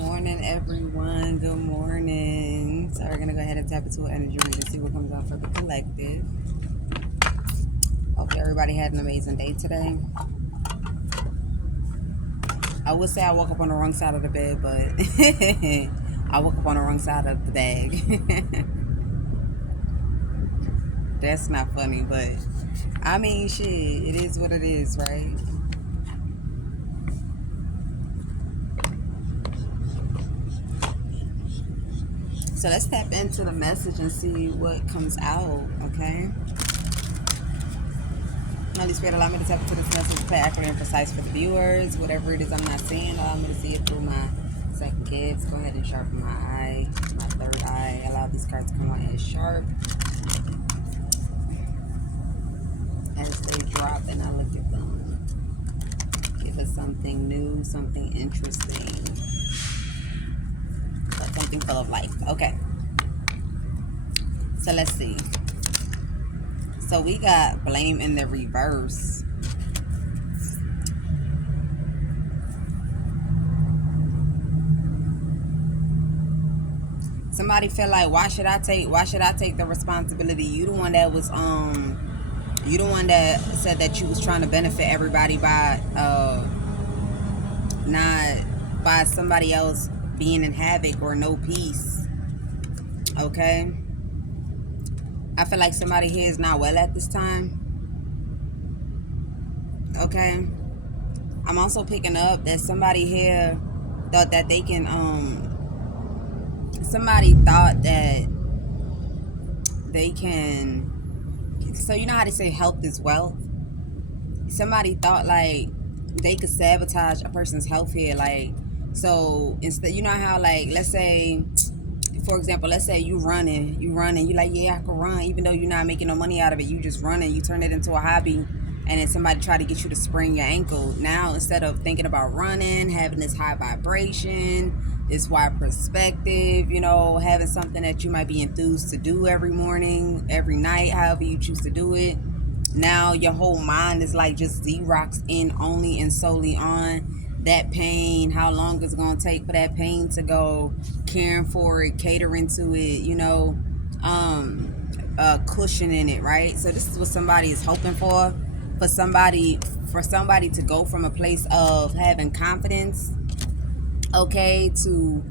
Morning, everyone. Good morning. So we're gonna go ahead and tap into an energy read and see what comes out for the collective. Hope everybody had an amazing day today. I would say I woke up on the wrong side of the bed, but I woke up on the wrong side of the bag. That's not funny, but I mean, shit, it is what it is, right? So let's tap into the message and see what comes out, okay? Holy Spirit, allow me to tap into this message, play accurate and precise for the viewers. Whatever it is I'm not seeing, allow me to see it through my second gaze. Go ahead and sharpen my eye, my third eye. Allow these cards to come out as sharp as they drop and I look at them. Give us something new, something interesting, something full of life. Okay. So let's see. So we got blame in the reverse. Somebody feel like, why should I take the responsibility? You the one that was you the one that said that you was trying to benefit everybody by not by somebody else being in havoc or no peace. Okay? I feel like somebody here is not well at this time. Okay? I'm also picking up that somebody here thought that they can somebody thought that they can, so you know how they say health is wealth? Somebody thought like they could sabotage a person's health here. Like, so instead, you know how, like, let's say, for example, let's say you running, you like, yeah, I can run, even though you're not making no money out of it. You just running, you turn it into a hobby, and then somebody try to get you to sprain your ankle. Now, instead of thinking about running, having this high vibration, this wide perspective, you know, having something that you might be enthused to do every morning, every night, however you choose to do it, now your whole mind is like just Xerox in only and solely on that pain, how long it's going to take for that pain to go, caring for it, catering to it, you know, cushioning it, right? So this is what somebody is hoping for somebody to go from a place of having confidence, okay, to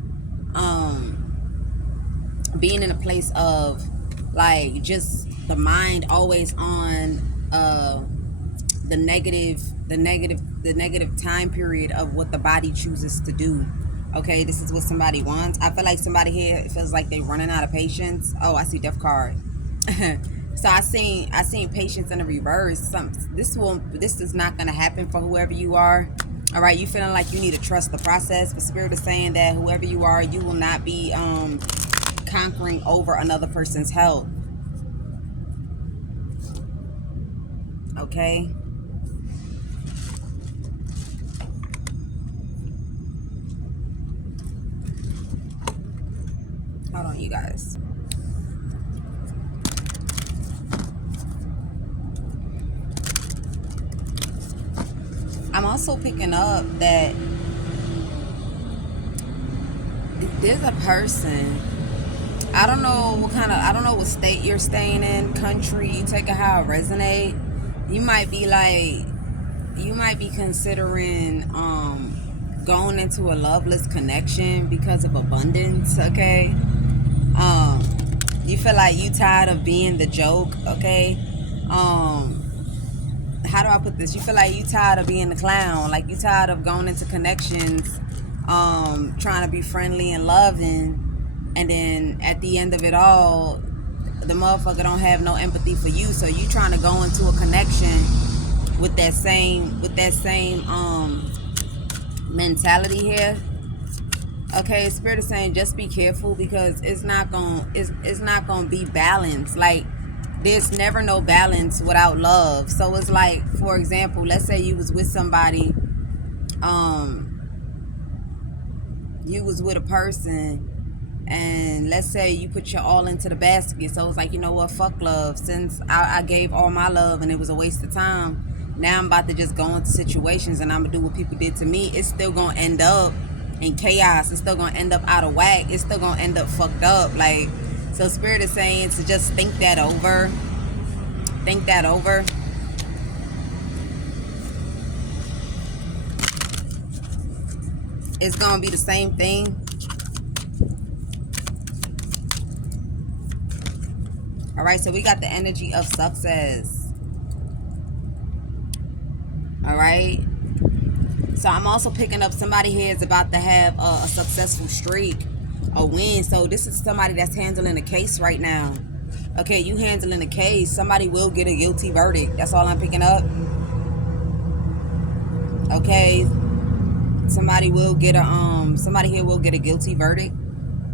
being in a place of like just the mind always on the negative time period of what the body chooses to do. Okay, this is what somebody wants. I feel like somebody here feels like they're running out of patience. Oh, I see death card. So I seen patience in the reverse. This is not gonna happen for whoever you are. All right, you feeling like you need to trust the process, but Spirit is saying that whoever you are, you will not be conquering over another person's health. Okay. Hold on, you guys. I'm also picking up that there's a person, I don't know what state you're staying in, country, you take it how it resonate. You might be considering going into a loveless connection because of abundance, okay? You feel like you tired of being the joke, okay? How do I put this? You feel like you tired of being the clown, like you tired of going into connections, trying to be friendly and loving, and then at the end of it all, the motherfucker don't have no empathy for you. So you trying to go into a connection with that same mentality here. Okay, Spirit is saying just be careful because it's not gonna be balanced. Like, there's never no balance without love. So it's like, for example, let's say you was with somebody, you was with a person, and let's say you put your all into the basket. So it's like, you know what, fuck love. Since I gave all my love and it was a waste of time, now I'm about to just go into situations and I'm gonna do what people did to me. It's still gonna end up in chaos. It's still gonna end up out of whack. It's still gonna end up fucked up. Like, so Spirit is saying to just think that over. Think that over. It's gonna be the same thing. All right, so we got the energy of success. All right. So I'm also picking up somebody here is about to have a successful streak, a win. So this is somebody that's handling a case right now. Okay, you handling a case. Somebody will get a guilty verdict. That's all I'm picking up. Okay. Somebody will get a somebody here will get a guilty verdict.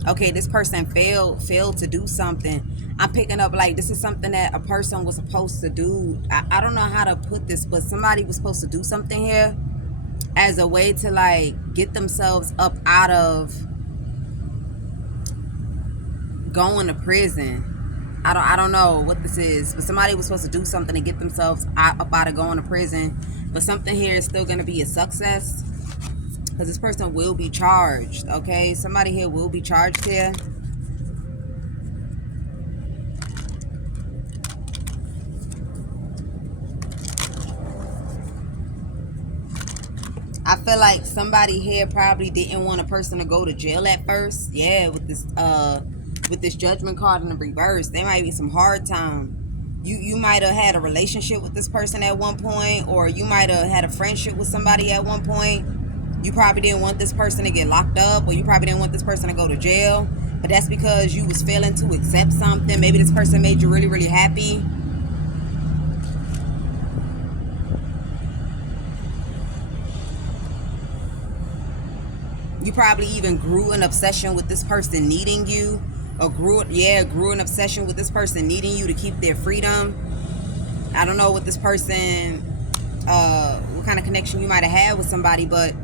Okay, this person failed to do something. I'm picking up like this is something that a person was supposed to do. I don't know how to put this, but somebody was supposed to do something here as a way to like get themselves up out of going to prison. I don't know what this is, but somebody was supposed to do something to get themselves up out of going to prison. But something here is still going to be a success because this person will be charged. Okay, somebody here will be charged here. I feel like somebody here probably didn't want a person to go to jail at first. Yeah, with this judgment card in the reverse, there might be some hard time. You might have had a relationship with this person at one point, or you might have had a friendship with somebody at one point. You probably didn't want this person to get locked up, or you probably didn't want this person to go to jail. But that's because you was failing to accept something. Maybe this person made you really, really happy. You probably even grew an obsession with this person needing you, or grew an obsession with this person needing you to keep their freedom. I don't know what this person, what kind of connection you might have had with somebody, but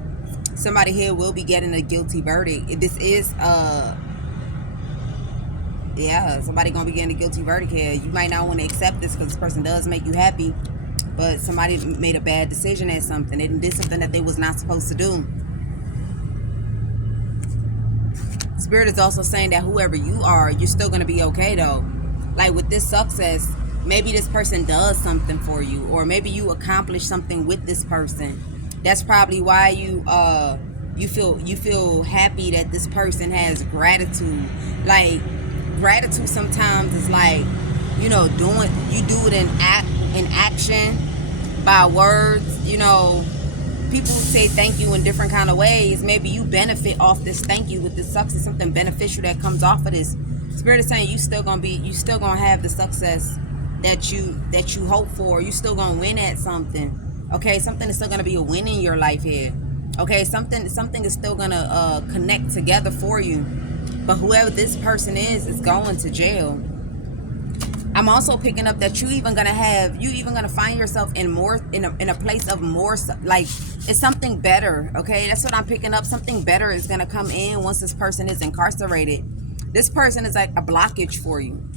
somebody here will be getting a guilty verdict. This is, somebody gonna be getting a guilty verdict here. You might not want to accept this because this person does make you happy, but somebody made a bad decision at something. They did something that they was not supposed to do. Spirit is also saying that whoever you are, you're still going to be okay though. Like with this success, maybe this person does something for you, or maybe you accomplish something with this person. That's probably why you feel happy that this person has gratitude. Like gratitude sometimes is like, you do it in action by words, People say thank you in different kind of ways. Maybe you benefit off this thank you with this success, something beneficial that comes off of this. Spirit is saying you still gonna have the success that you hope for. You still gonna win at something. Okay, something is still gonna be a win in your life here. Okay, something is still gonna connect together for you. But whoever this person is going to jail. I'm also picking up that you even gonna find yourself in a place of more, like it's something better. Okay, that's what I'm picking up. Something better is gonna come in once this person is incarcerated. This person is like a blockage for you.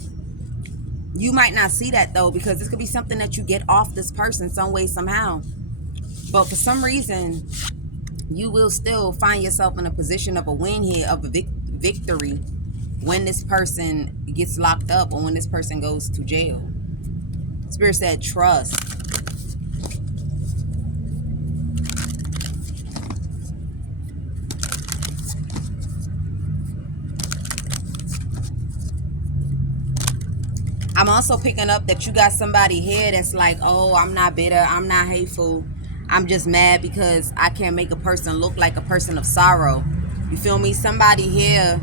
You might not see that though, because this could be something that you get off this person some way, somehow. But for some reason, you will still find yourself in a position of a win here, of a victory, when this person gets locked up or when this person goes to jail. Spirit said trust. I'm also picking up that you got somebody here that's like, oh, I'm not bitter, I'm not hateful, I'm just mad because I can't make a person look like a person of sorrow. You feel me? Somebody here,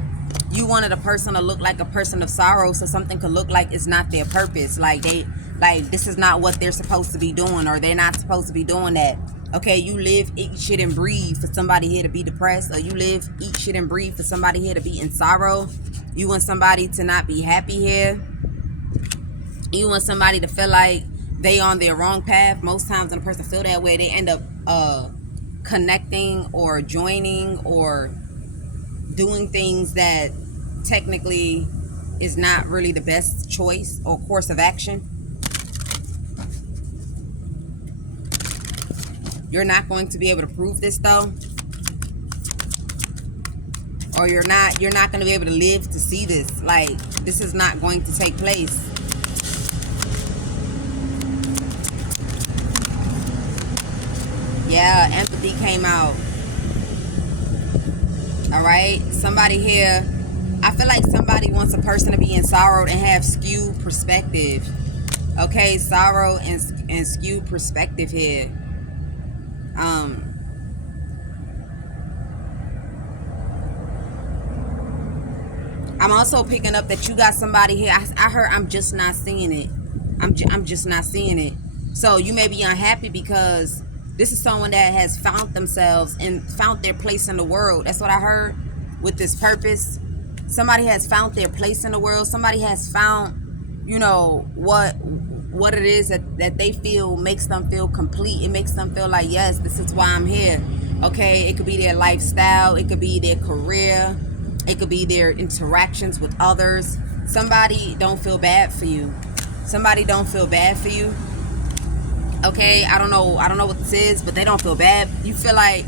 you wanted a person to look like a person of sorrow, so something could look like it's not their purpose. Like this is not what they're supposed to be doing, or they're not supposed to be doing that. Okay, you live, eat, shit, and breathe for somebody here to be depressed, or you live, eat, shit, and breathe for somebody here to be in sorrow. You want somebody to not be happy here. You want somebody to feel like they on their wrong path. Most times when a person feel that way, they end up connecting or joining or doing things that technically is not really the best choice or course of action. You're not going to be able to prove this though. or you're not going to be able to live to see this. Like, this is not going to take place. Yeah, empathy came out. All right, somebody here, I feel like somebody wants a person to be in sorrow and have skewed perspective. Okay, sorrow and skewed perspective here. I'm also picking up that you got somebody here. I heard, I'm just not seeing it. I'm just not seeing it. So you may be unhappy because this is someone that has found themselves and found their place in the world. That's what I heard with this purpose. Somebody has found their place in the world. Somebody has found, you know, what it is that they feel makes them feel complete. It makes them feel like, yes, this is why I'm here. Okay, it could be their lifestyle. It could be their career. It could be their interactions with others. Somebody don't feel bad for you. Somebody don't feel bad for you. Okay, I don't know what this is, but they don't feel bad. You feel like,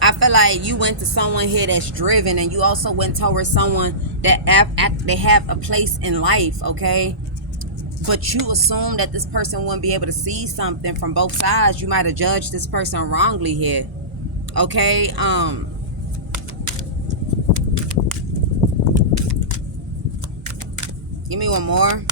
I feel like you went to someone here that's driven, and you also went towards someone that they have a place in life, okay? But you assume that this person wouldn't be able to see something from both sides. You might have judged this person wrongly here, okay? Give me one more.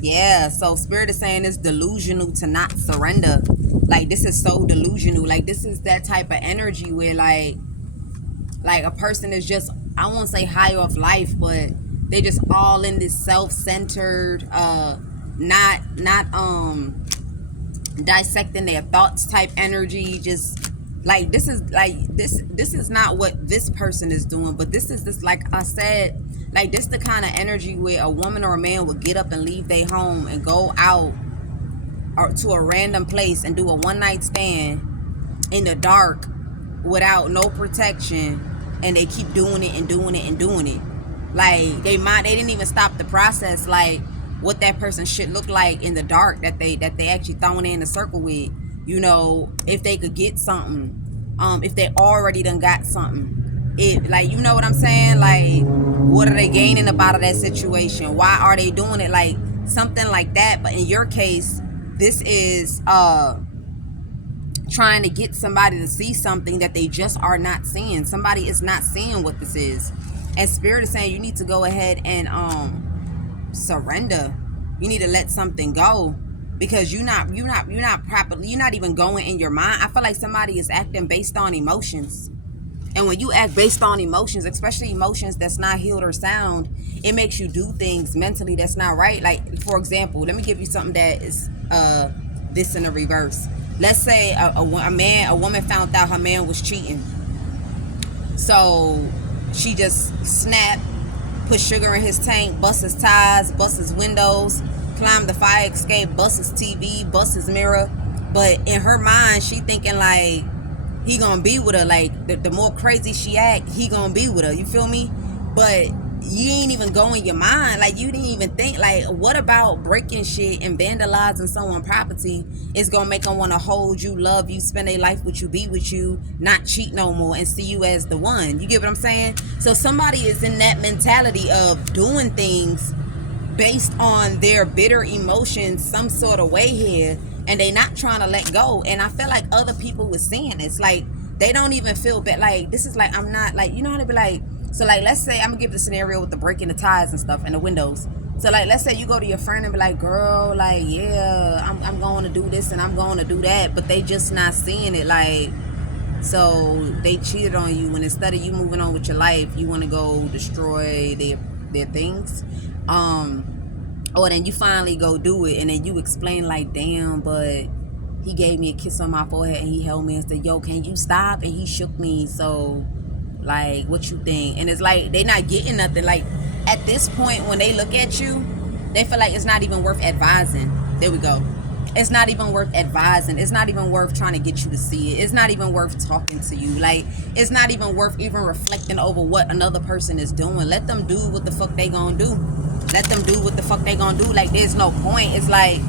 Yeah, so Spirit is saying it's delusional to not surrender. Like, this is so delusional. Like, this is that type of energy where like a person is just, I won't say high off life, but they just all in this self-centered, not dissecting their thoughts type energy. Just like, this is not what this person is doing, but this is this, like I said, like, this the kind of energy where a woman or a man would get up and leave their home and go out or to a random place and do a one-night stand in the dark without no protection, and they keep doing it and doing it and doing it. Like, they didn't even stop the process, like what that person should look like in the dark that they actually throwing in a circle with, you know, if they could get something, if they already done got something. It, like, you know what I'm saying? Like, what are they gaining about of that situation? Why are they doing it? Like, something like that. But in your case, this is trying to get somebody to see something that they just are not seeing. Somebody is not seeing what this is. And Spirit is saying you need to go ahead and surrender. You need to let something go, because you're not properly, you're not even going in your mind. I feel like somebody is acting based on emotions. And when you act based on emotions, especially emotions that's not healed or sound, it makes you do things mentally that's not right. Like, for example, let me give you something that is this in the reverse. Let's say a woman found out her man was cheating. So she just snapped, put sugar in his tank, bust his tires, bust his windows, climbed the fire escape, bust his TV, bust his mirror. But in her mind, she thinking like, he gonna be with her. Like, the more crazy she act, he gonna be with her. You feel me? But you ain't even go in your mind. Like, you didn't even think, like, what about breaking shit and vandalizing someone's property is gonna make them want to hold you, love you, spend their life with you, be with you, not cheat no more, and see you as the one. You get what I'm saying? So somebody is in that mentality of doing things based on their bitter emotions some sort of way here, and they not trying to let go. And I feel like other people were seeing this. Like, they don't even feel bad. Like, this is like, I'm not, like, you know how to be like, so like, let's say, I'm gonna give the scenario with the breaking the tires and stuff and the windows. So like, let's say you go to your friend and be like, girl, like, yeah, I'm going to do this and I'm going to do that, but they just not seeing it. Like, so they cheated on you, when instead of you moving on with your life, you want to go destroy their things. Or then you finally go do it, and then you explain like, damn, but he gave me a kiss on my forehead and he held me and said, yo, can you stop? And he shook me. So like, what you think? And it's like, they not getting nothing. Like, at this point, when they look at you, they feel like it's not even worth advising. There we go. It's not even worth advising. It's not even worth trying to get you to see it. It's not even worth talking to you. Like, it's not even worth even reflecting over what another person is doing. Let them do what the fuck they gonna do. Let them do what the fuck they gonna do. Like, there's no point. It's like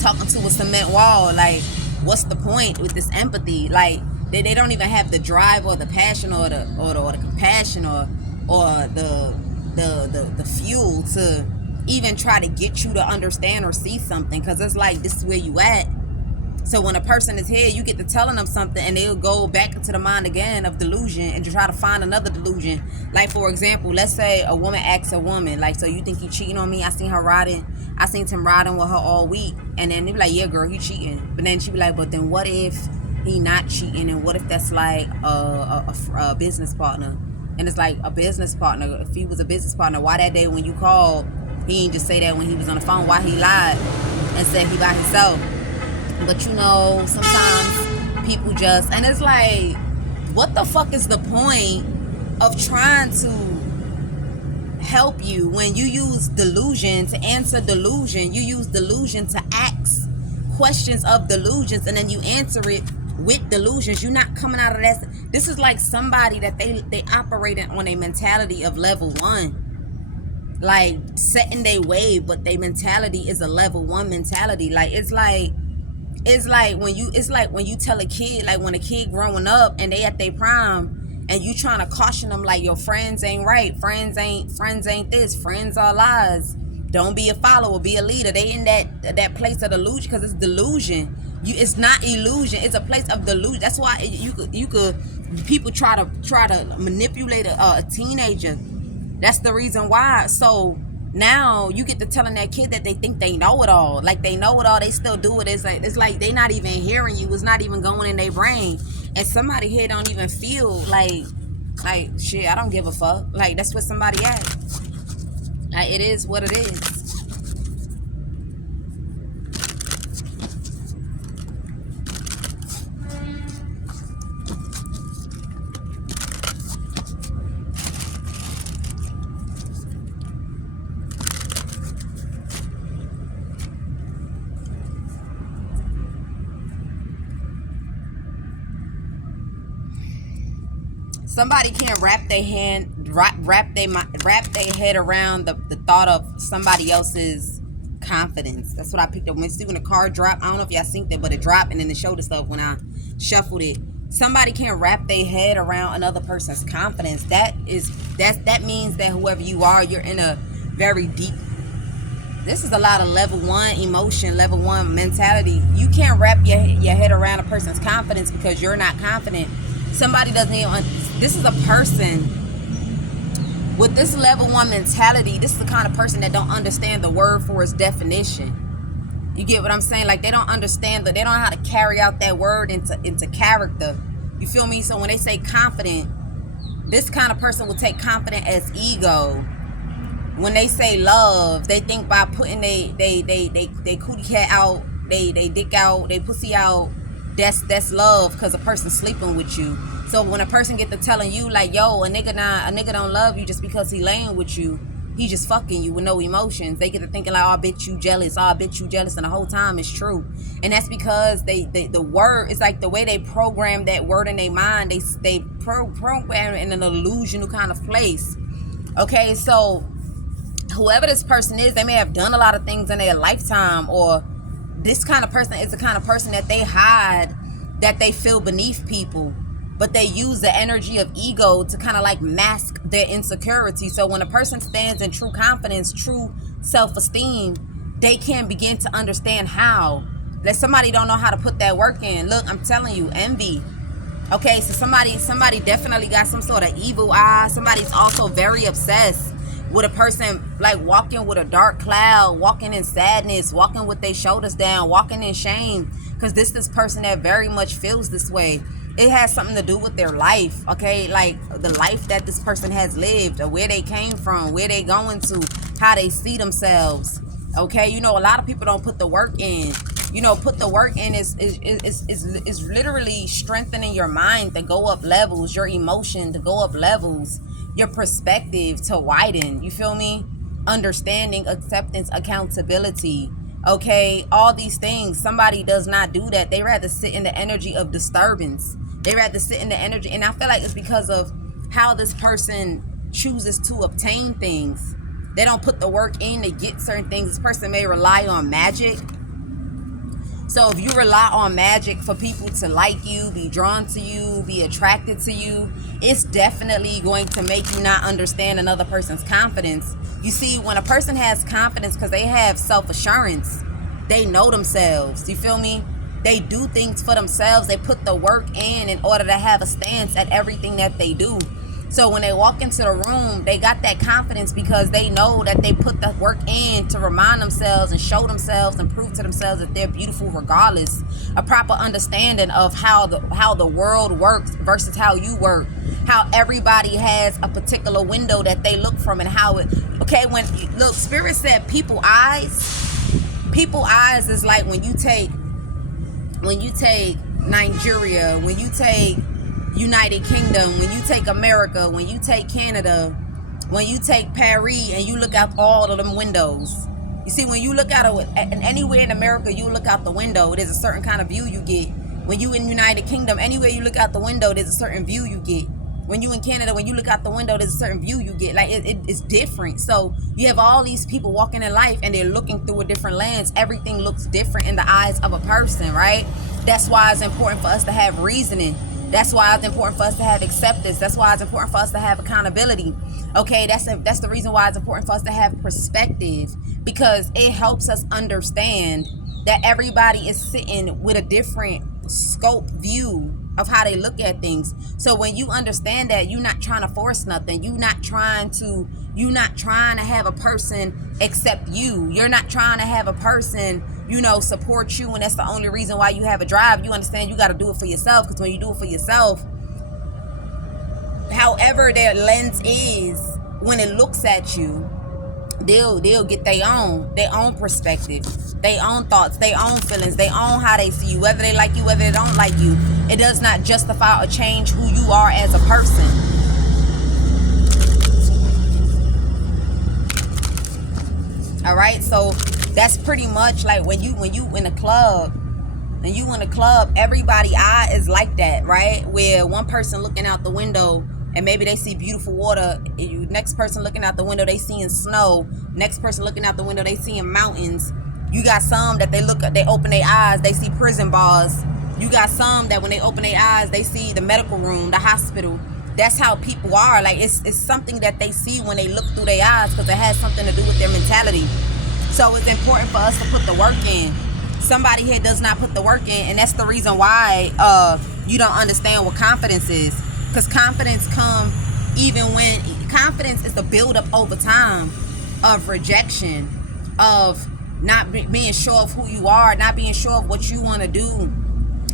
talking to a cement wall. Like, what's the point with this empathy? Like, they don't even have the drive or the passion or the compassion or the fuel to even try to get you to understand or see something, because it's like, this is where you at. So when a person is here, you get to telling them something and they'll go back into the mind again of delusion and to try to find another delusion. Like, for example, let's say a woman asks a woman, like, so you think you cheating on me? I seen him riding with her all week. And then they be like, yeah, girl, you cheating. But then she be like, but then what if he not cheating? And what if that's like a business partner? And it's like, a business partner, if he was a business partner, why that day when you called, he didn't just say that when he was on the phone? Why he lied and said he by himself? But you know, sometimes people just, and it's like, what the fuck is the point of trying to help you when you use delusion to answer delusion? You use delusion to ask questions of delusions, and then you answer it with delusions. You're not coming out of that. This is like somebody that they operating on a mentality of level 1, like setting their way, but their mentality is a level 1 mentality. Like, it's like when you tell a kid, like when a kid growing up and they at their prime, and you trying to caution them, like, your friends ain't right, friends ain't this, friends are lies, don't be a follower, be a leader. They in that place of delusion, because it's delusion. It's not illusion, it's a place of delusion. That's why people try to manipulate a teenager. That's the reason why. So now you get to telling that kid that they think they know it all. Like, they know it all, they still do it. It's like they not even hearing you. It's not even going in their brain. And somebody here don't even feel like shit, I don't give a fuck. Like, that's where somebody at. Like, it is what it is. Somebody can't wrap their head around the thought of somebody else's confidence. That's what I picked up when the card dropped. I don't know if y'all synced it, but it dropped and then it showed the stuff when I shuffled it. Somebody can't wrap their head around another person's confidence. That means that whoever you are, you're in a very deep. This is a lot of level 1 emotion, level 1 mentality. You can't wrap your head around a person's confidence because you're not confident. Somebody doesn't even. This is a person with this level 1 mentality. This is the kind of person that don't understand the word for its definition. You get what I'm saying? Like, they don't understand they don't know how to carry out that word into character. You feel me? So when they say confident, this kind of person will take confident as ego. When they say love, they think by putting they cootie cat out, they dick out, they pussy out. That's love, because a person's sleeping with you. So when a person get to telling you, like, yo, a nigga don't love you just because he laying with you, he just fucking you with no emotions. They get to thinking like, oh, I bet you jealous, and the whole time it's true. And that's because the word, it's like the way they program that word in their mind, they program it in an illusional kind of place. Okay, so whoever this person is, they may have done a lot of things in their lifetime, or this kind of person is the kind of person that they hide, that they feel beneath people, but they use the energy of ego to kind of like mask their insecurity. So when a person stands in true confidence, true self-esteem, they can begin to understand how. That somebody don't know how to put that work in. Look, I'm telling you, envy. Okay, so somebody definitely got some sort of evil eye. Somebody's also very obsessed with a person, like walking with a dark cloud, walking in sadness, walking with their shoulders down, walking in shame, because this person that very much feels this way. It has something to do with their life, okay? Like the life that this person has lived, or where they came from, where they going to, how they see themselves, okay? You know, a lot of people don't put the work in. You know, put the work in is literally strengthening your mind to go up levels, your emotion to go up levels, your perspective to widen. You feel me? Understanding, acceptance, accountability. Okay, all these things. Somebody does not do that. They rather sit in the energy of disturbance. They rather sit in the energy, and I feel like it's because of how this person chooses to obtain things. They don't put the work in to get certain things. This person may rely on magic. So if you rely on magic for people to like you, be drawn to you, be attracted to you, it's definitely going to make you not understand another person's confidence. You see, when a person has confidence because they have self-assurance, they know themselves. You feel me? They do things for themselves. They put the work in order to have a stance at everything that they do. So when they walk into the room, they got that confidence because they know that they put the work in to remind themselves and show themselves and prove to themselves that they're beautiful regardless. A proper understanding of how the world works versus how you work. How everybody has a particular window that they look from and how it... Okay, look, Spirit said people eyes. People eyes is like when you take Nigeria, when you take United Kingdom, when you take America, when you take Canada, when you take Paris, and you look out all of them windows. You see, when you look out anywhere in America, you look out the window, there's a certain kind of view you get. When you in United Kingdom, anywhere you look out the window, there's a certain view you get. When you in Canada, when you look out the window, there's a certain view you get. Like it's different. So you have all these people walking in life and they're looking through a different lens. Everything looks different in the eyes of a person, right? That's why it's important for us to have reasoning. That's why it's important for us to have acceptance. That's why it's important for us to have accountability. Okay, that's the reason why it's important for us to have perspective, because it helps us understand that everybody is sitting with a different scope view of how they look at things. So when you understand that, you're not trying to force nothing. You're not trying to have a person accept you. You're not trying to have a person, support you, and that's the only reason why you have a drive. You understand you got to do it for yourself, because when you do it for yourself, however their lens is, when it looks at you, they'll get their own perspective, their own thoughts, their own feelings, their own how they see you, whether they like you, whether they don't like you. It does not justify or change who you are as a person. All right, so that's pretty much like when you in a club, everybody eye is like that, right? Where one person looking out the window and maybe they see beautiful water. Next person looking out the window, they seeing snow. Next person looking out the window, they seeing mountains. You got some that they open their eyes, they see prison bars. You got some that when they open their eyes, they see the medical room, the hospital. That's how people are. Like it's something that they see when they look through their eyes, because it has something to do with their mentality. So it's important for us to put the work in. Somebody here does not put the work in, and that's the reason why you don't understand what confidence is. Because confidence is the build-up over time of rejection, of not being sure of who you are, not being sure of what you want to do.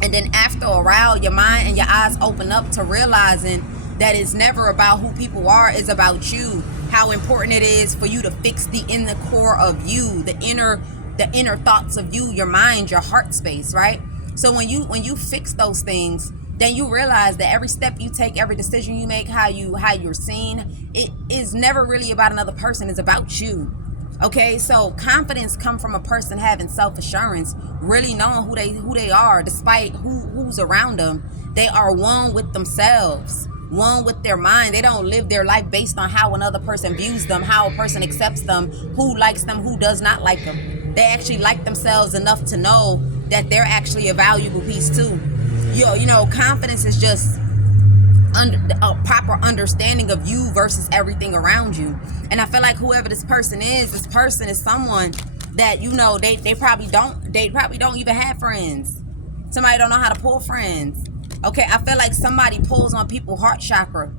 And then after a while, your mind and your eyes open up to realizing that it's never about who people are, it's about you. How important it is for you to fix the inner core of you, the inner thoughts of you, your mind, your heart space, right? So when you fix those things, then you realize that every step you take, every decision you make, how you're seen, it is never really about another person. It's about you. Okay, so confidence comes from a person having self-assurance, really knowing who they are, despite who's around them. They are one with themselves, one with their mind. They don't live their life based on how another person views them, how a person accepts them, who likes them, who does not like them. They actually like themselves enough to know that they're actually a valuable piece too. Confidence is just a proper understanding of you versus everything around you. And I feel like whoever this person is someone that they probably don't even have friends. Somebody don't know how to pull friends. Okay, I feel like somebody pulls on people's heart chakra.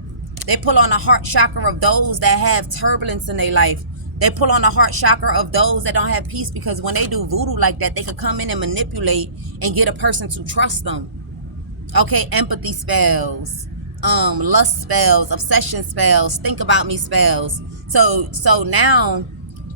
They pull on the heart chakra of those that have turbulence in their life. They pull on the heart chakra of those that don't have peace, because when they do voodoo like that, they could come in and manipulate and get a person to trust them. Okay, empathy spells, lust spells, obsession spells, think about me spells. So now,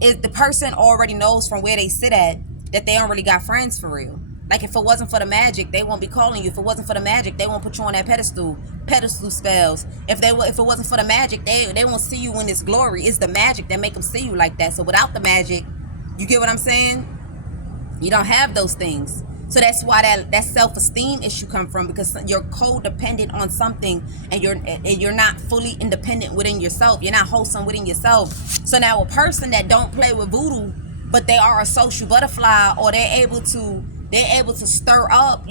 if the person already knows from where they sit at that they don't really got friends for real. Like if it wasn't for the magic, they won't be calling you. If it wasn't for the magic, they won't put you on that pedestal. Pedestal spells. If it wasn't for the magic, they won't see you in this glory. It's the magic that make them see you like that. So without the magic, you get what I'm saying? You don't have those things. So that's why that self-esteem issue come from, because you're codependent on something, and you're not fully independent within yourself. You're not wholesome within yourself. So now a person that don't play with voodoo, but they are a social butterfly, or they're able to stir up,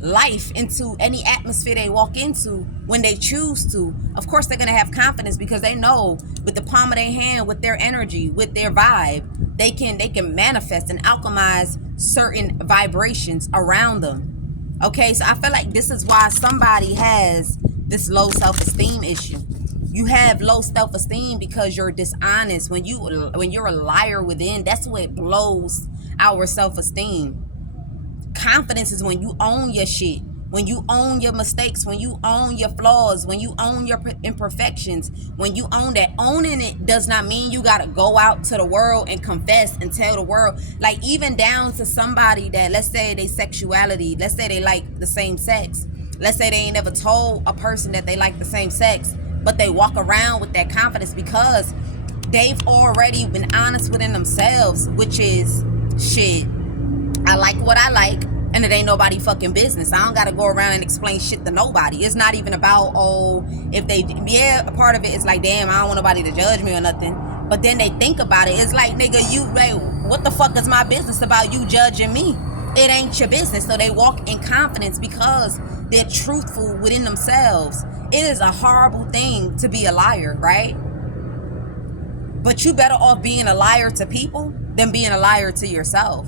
life into any atmosphere they walk into when they choose to. Of course, they're gonna have confidence, because they know with the palm of their hand, with their energy, with their vibe, they can manifest and alchemize certain vibrations around them. Okay, so I feel like this is why somebody has this low self-esteem issue. You have low self-esteem because you're dishonest. When you're a liar within, that's what blows our self-esteem. Confidence is when you own your shit, when you own your mistakes, when you own your flaws, when you own your imperfections, when you own that. Owning it does not mean you gotta go out to the world and confess and tell the world. Like, even down to somebody that, let's say they sexuality, let's say they like the same sex, let's say they ain't never told a person that they like the same sex, but they walk around with that confidence because they've already been honest within themselves, which is, shit, I like what I like, and it ain't nobody fucking business. I don't gotta go around and explain shit to nobody. It's not even about, if they, a part of it is like, damn, I don't want nobody to judge me or nothing. But then they think about it. It's like, nigga, what the fuck is my business about you judging me? It ain't your business. So they walk in confidence because they're truthful within themselves. It is a horrible thing to be a liar, right? But you better off being a liar to people than being a liar to yourself.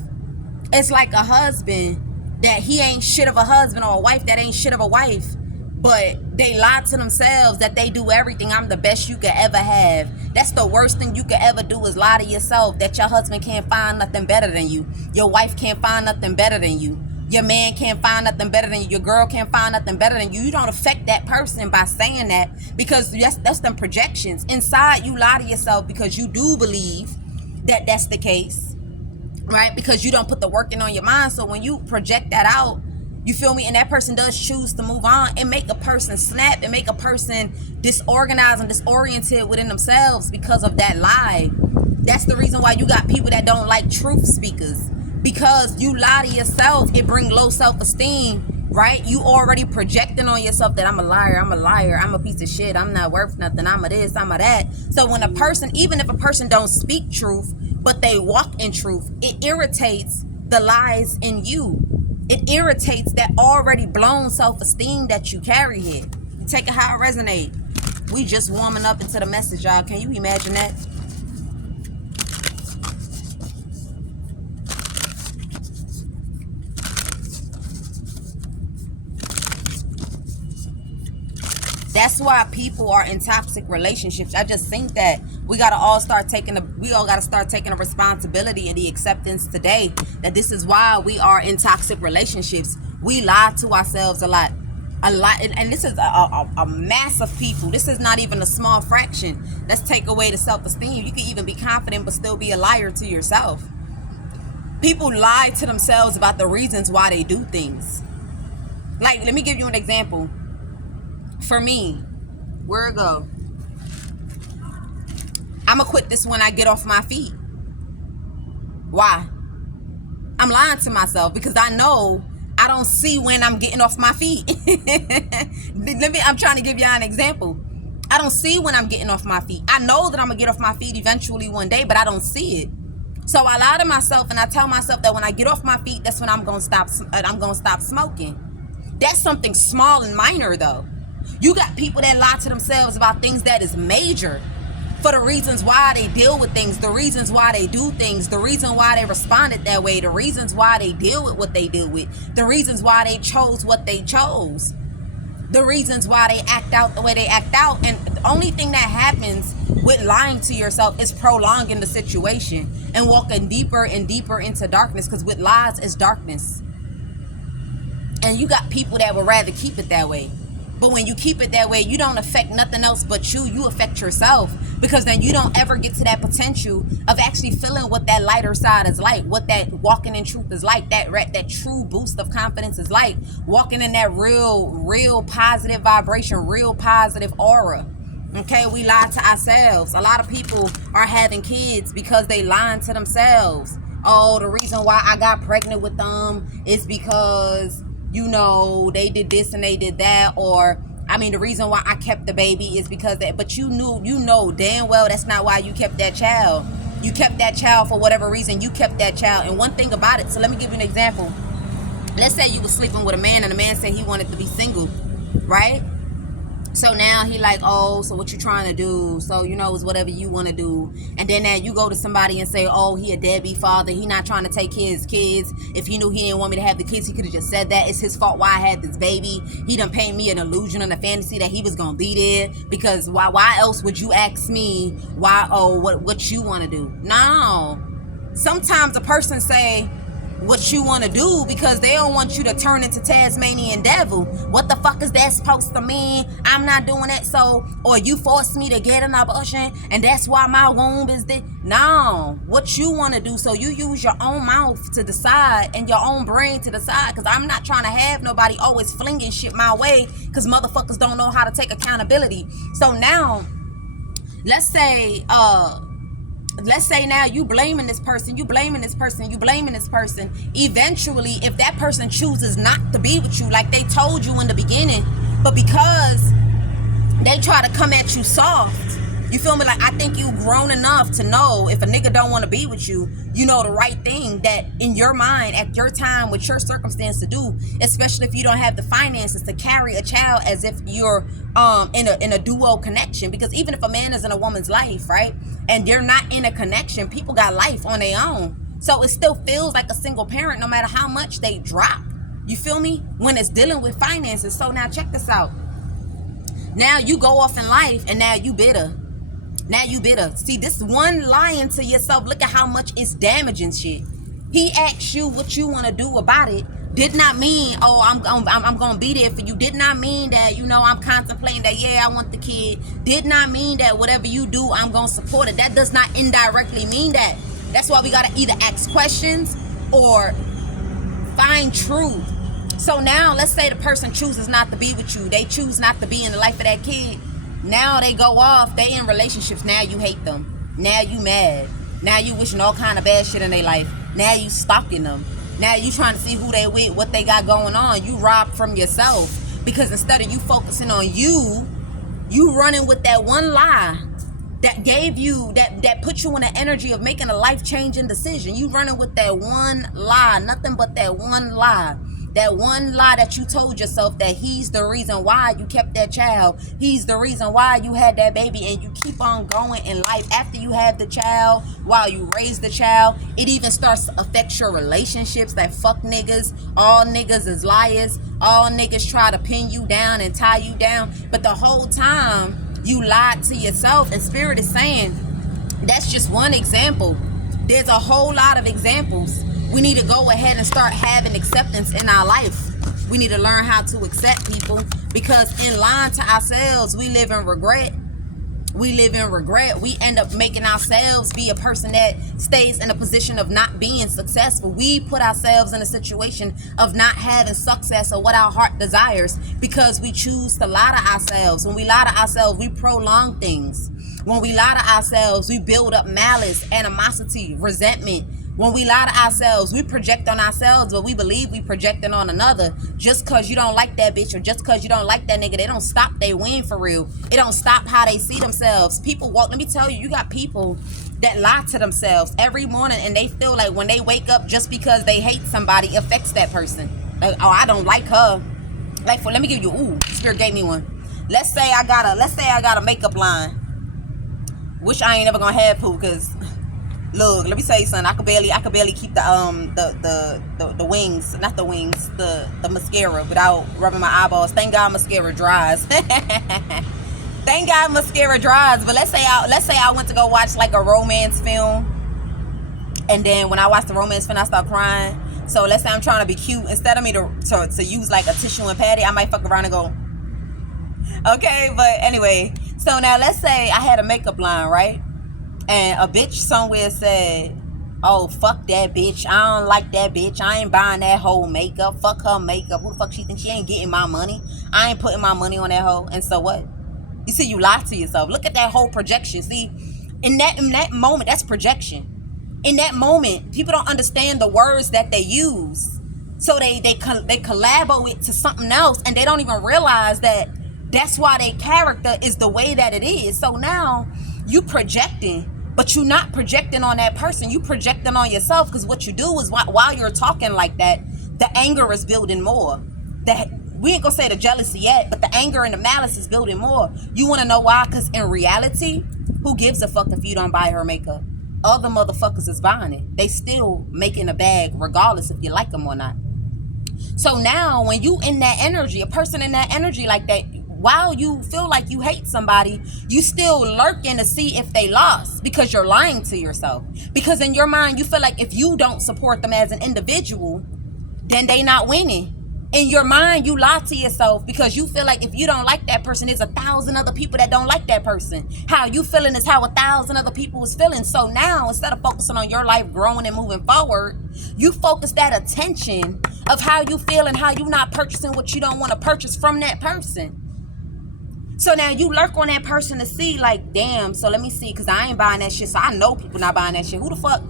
It's like a husband that he ain't shit of a husband, or a wife that ain't shit of a wife, but they lie to themselves that they do everything. I'm the best you could ever have. That's the worst thing you could ever do, is lie to yourself that your husband can't find nothing better than you. Your wife can't find nothing better than you. Your man can't find nothing better than you. Your girl can't find nothing better than you. You don't affect that person by saying that, because that's them projections. Inside, you lie to yourself because you do believe that that's the case. Right? Because you don't put the work in on your mind. So when you project that out, you feel me? And that person does choose to move on, and make a person snap, and make a person disorganized and disoriented within themselves because of that lie. That's the reason why you got people that don't like truth speakers, because you lie to yourself. It brings low self-esteem, right? You already projecting on yourself that I'm a liar, I'm a piece of shit, I'm not worth nothing, I'm a this, I'm a that. So when a person, even if a person don't speak truth, but they walk in truth, it irritates the lies in you. It irritates that already blown self-esteem that you carry here. You take it how it resonate. We just warming up into the message, y'all. Can you imagine that? That's why people are in toxic relationships. I just think that we all gotta start taking a responsibility and the acceptance today that this is why we are in toxic relationships. We lie to ourselves a lot, and this is a mass of people. This is not even a small fraction. Let's take away the self-esteem. You can even be confident but still be a liar to yourself. People lie to themselves about the reasons why they do things. Like, let me give you an example. For me, where it go? I'ma quit this when I get off my feet. Why? I'm lying to myself because I know I don't see when I'm getting off my feet. I'm trying to give y'all an example. I don't see when I'm getting off my feet. I know that I'm gonna get off my feet eventually one day, but I don't see it. So I lie to myself and I tell myself that when I get off my feet, that's when I'm gonna stop smoking. That's something small and minor though. You got people that lie to themselves about things that is major, for the reasons why they deal with things, the reasons why they do things, the reason why they responded that way, the reasons why they deal with what they deal with, the reasons why they chose what they chose, the reasons why they act out the way they act out. And the only thing that happens with lying to yourself is prolonging the situation and walking deeper and deeper into darkness, because with lies is darkness. And you got people that would rather keep it that way. But when you keep it that way, you don't affect nothing else but you affect yourself, because then you don't ever get to that potential of actually feeling what that lighter side is like, what that walking in truth is like, that true boost of confidence is like, walking in that real positive vibration, real positive aura. Okay, we lie to ourselves. A lot of people are having kids because they lying to themselves. oh, the reason why I got pregnant with them is because, you know, they did this and they did that, or I mean, the reason why I kept the baby is because that, but you know damn well that's not why you kept that child. You kept that child for whatever reason. You kept that child. And one thing about it, so let me give you an example. Let's say you were sleeping with a man and the man said he wanted to be single, right? So now he like, oh, so what you trying to do? So, you know, it's whatever you want to do. And then now you go to somebody and say, oh, he a deadbeat father. He not trying to take his kids. If he knew he didn't want me to have the kids, he could have just said that. It's his fault why I had this baby. He done paint me an illusion and a fantasy that he was going to be there. Because why else would you ask me why, oh, what you want to do? No. Sometimes a person say what you want to do because they don't want you to turn into Tasmanian devil. What the fuck is that supposed to mean? I'm not doing that, so, or you forced me to get an abortion and that's why my womb is there. No, what you want to do. So you use your own mouth to decide and your own brain to decide, because I'm not trying to have nobody always flinging shit my way because motherfuckers don't know how to take accountability. So now let's say now you blaming this person. Eventually, if that person chooses not to be with you like they told you in the beginning, but because they try to come at you soft, you feel me? Like, I think you grown enough to know if a nigga don't want to be with you, you know the right thing that in your mind, at your time, with your circumstance to do, especially if you don't have the finances to carry a child as if you're in a duo connection. Because even if a man is in a woman's life, right, and they're not in a connection, people got life on their own. So it still feels like a single parent no matter how much they drop. You feel me? When it's dealing with finances. So now check this out. Now you go off in life and now you bitter. See, this one lying to yourself, look at how much it's damaging shit. He asked you what you want to do about it. Did not mean, oh, I'm gonna be there for you. Did not mean that, you know, I'm contemplating that, yeah, I want the kid. Did not mean that whatever you do, I'm gonna support it. That does not indirectly mean that. That's why we gotta either ask questions or find truth. So now, let's say the person chooses not to be with you. They choose not to be in the life of that kid. Now they go off, they in relationships, now you hate them. Now you mad. Now you wishing all kind of bad shit in their life. Now you stalking them. Now you trying to see who they with, what they got going on. You rob from yourself. Because instead of you focusing on you running with that one lie that gave you, that put you in the energy of making a life-changing decision. You running with that one lie, nothing but that one lie. That one lie that you told yourself that he's the reason why you kept that child. He's the reason why you had that baby, and you keep on going in life after you have the child, while you raise the child. It even starts to affect your relationships. That fuck niggas. All niggas is liars. All niggas try to pin you down and tie you down. But the whole time you lied to yourself, and Spirit is saying that's just one example. There's a whole lot of examples. We need to go ahead and start having acceptance in our life. We need to learn how to accept people, because in lying to ourselves, we live in regret. We end up making ourselves be a person that stays in a position of not being successful. We put ourselves in a situation of not having success or what our heart desires, because we choose to lie to ourselves. When we lie to ourselves, we prolong things. When we lie to ourselves, we build up malice, animosity, resentment. When we lie to ourselves, we project on ourselves, but we believe we projecting on another. Just because you don't like that bitch, or just because you don't like that nigga, they don't stop they win for real. It don't stop how they see themselves. People walk, let me tell you, you got people that lie to themselves every morning, and they feel like when they wake up, just because they hate somebody affects that person. Like, oh, I don't like her. Like, let me give you, Spirit gave me one. Let's say I got a makeup line. Wish I ain't never gonna have poo, cause look, let me tell you something. I could barely keep the wings, not the wings, the mascara without rubbing my eyeballs. Thank God mascara dries. Thank God mascara dries. But let's say I went to go watch like a romance film, and then when I watch the romance film, I start crying. So let's say I'm trying to be cute. Instead of me to use like a tissue and patty, I might fuck around and go, okay. But anyway, so now let's say I had a makeup line, right? And a bitch somewhere said, oh, fuck that bitch. I don't like that bitch. I ain't buying that whole makeup. Fuck her makeup. Who the fuck she think? She ain't getting my money. I ain't putting my money on that hoe. And so what? You see, you lie to yourself. Look at that whole projection. See, in that moment, that's projection. In that moment, people don't understand the words that they use. So they collabo it to something else, and they don't even realize that that's why their character is the way that it is. So now you projecting, but you're not projecting on that person. You projecting on yourself, because what you do is while you're talking like that, the anger is building more. We ain't gonna say the jealousy yet, but the anger and the malice is building more. You want to know why? Because in reality, who gives a fuck if you don't buy her makeup? Other motherfuckers is buying it. They still making a bag regardless if you like them or not. So now when you in that energy, a person in that energy like that, while you feel like you hate somebody, you still lurking to see if they lost, because you're lying to yourself. Because in your mind, you feel like if you don't support them as an individual, then they not winning. In your mind, you lie to yourself, because you feel like if you don't like that person, there's 1,000 other people that don't like that person. How you feeling is how 1,000 other people is feeling. So now, instead of focusing on your life growing and moving forward, you focus that attention of how you feel and how you not purchasing what you don't want to purchase from that person. So now you lurk on that person to see, like, damn, so let me see, because I ain't buying that shit, so I know people not buying that shit. Who the fuck?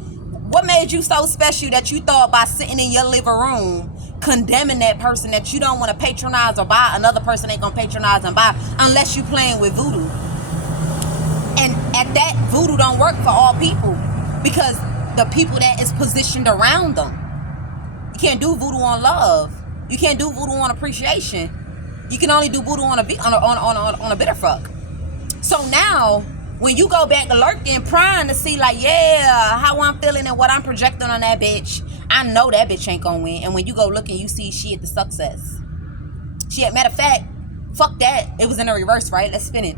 What made you so special that you thought by sitting in your living room condemning that person that you don't want to patronize or buy, another person ain't gonna patronize and buy unless you playing with voodoo? And at that, voodoo don't work for all people, because the people that is positioned around them. You can't do voodoo on love. You can't do voodoo on appreciation. You can only do voodoo on a bitter fuck. So now, when you go back to lurking, prying to see, like, yeah, how I'm feeling and what I'm projecting on that bitch, I know that bitch ain't gonna win. And when you go looking, you see she at the success. Matter of fact, fuck that. It was in the reverse, right? Let's spin it.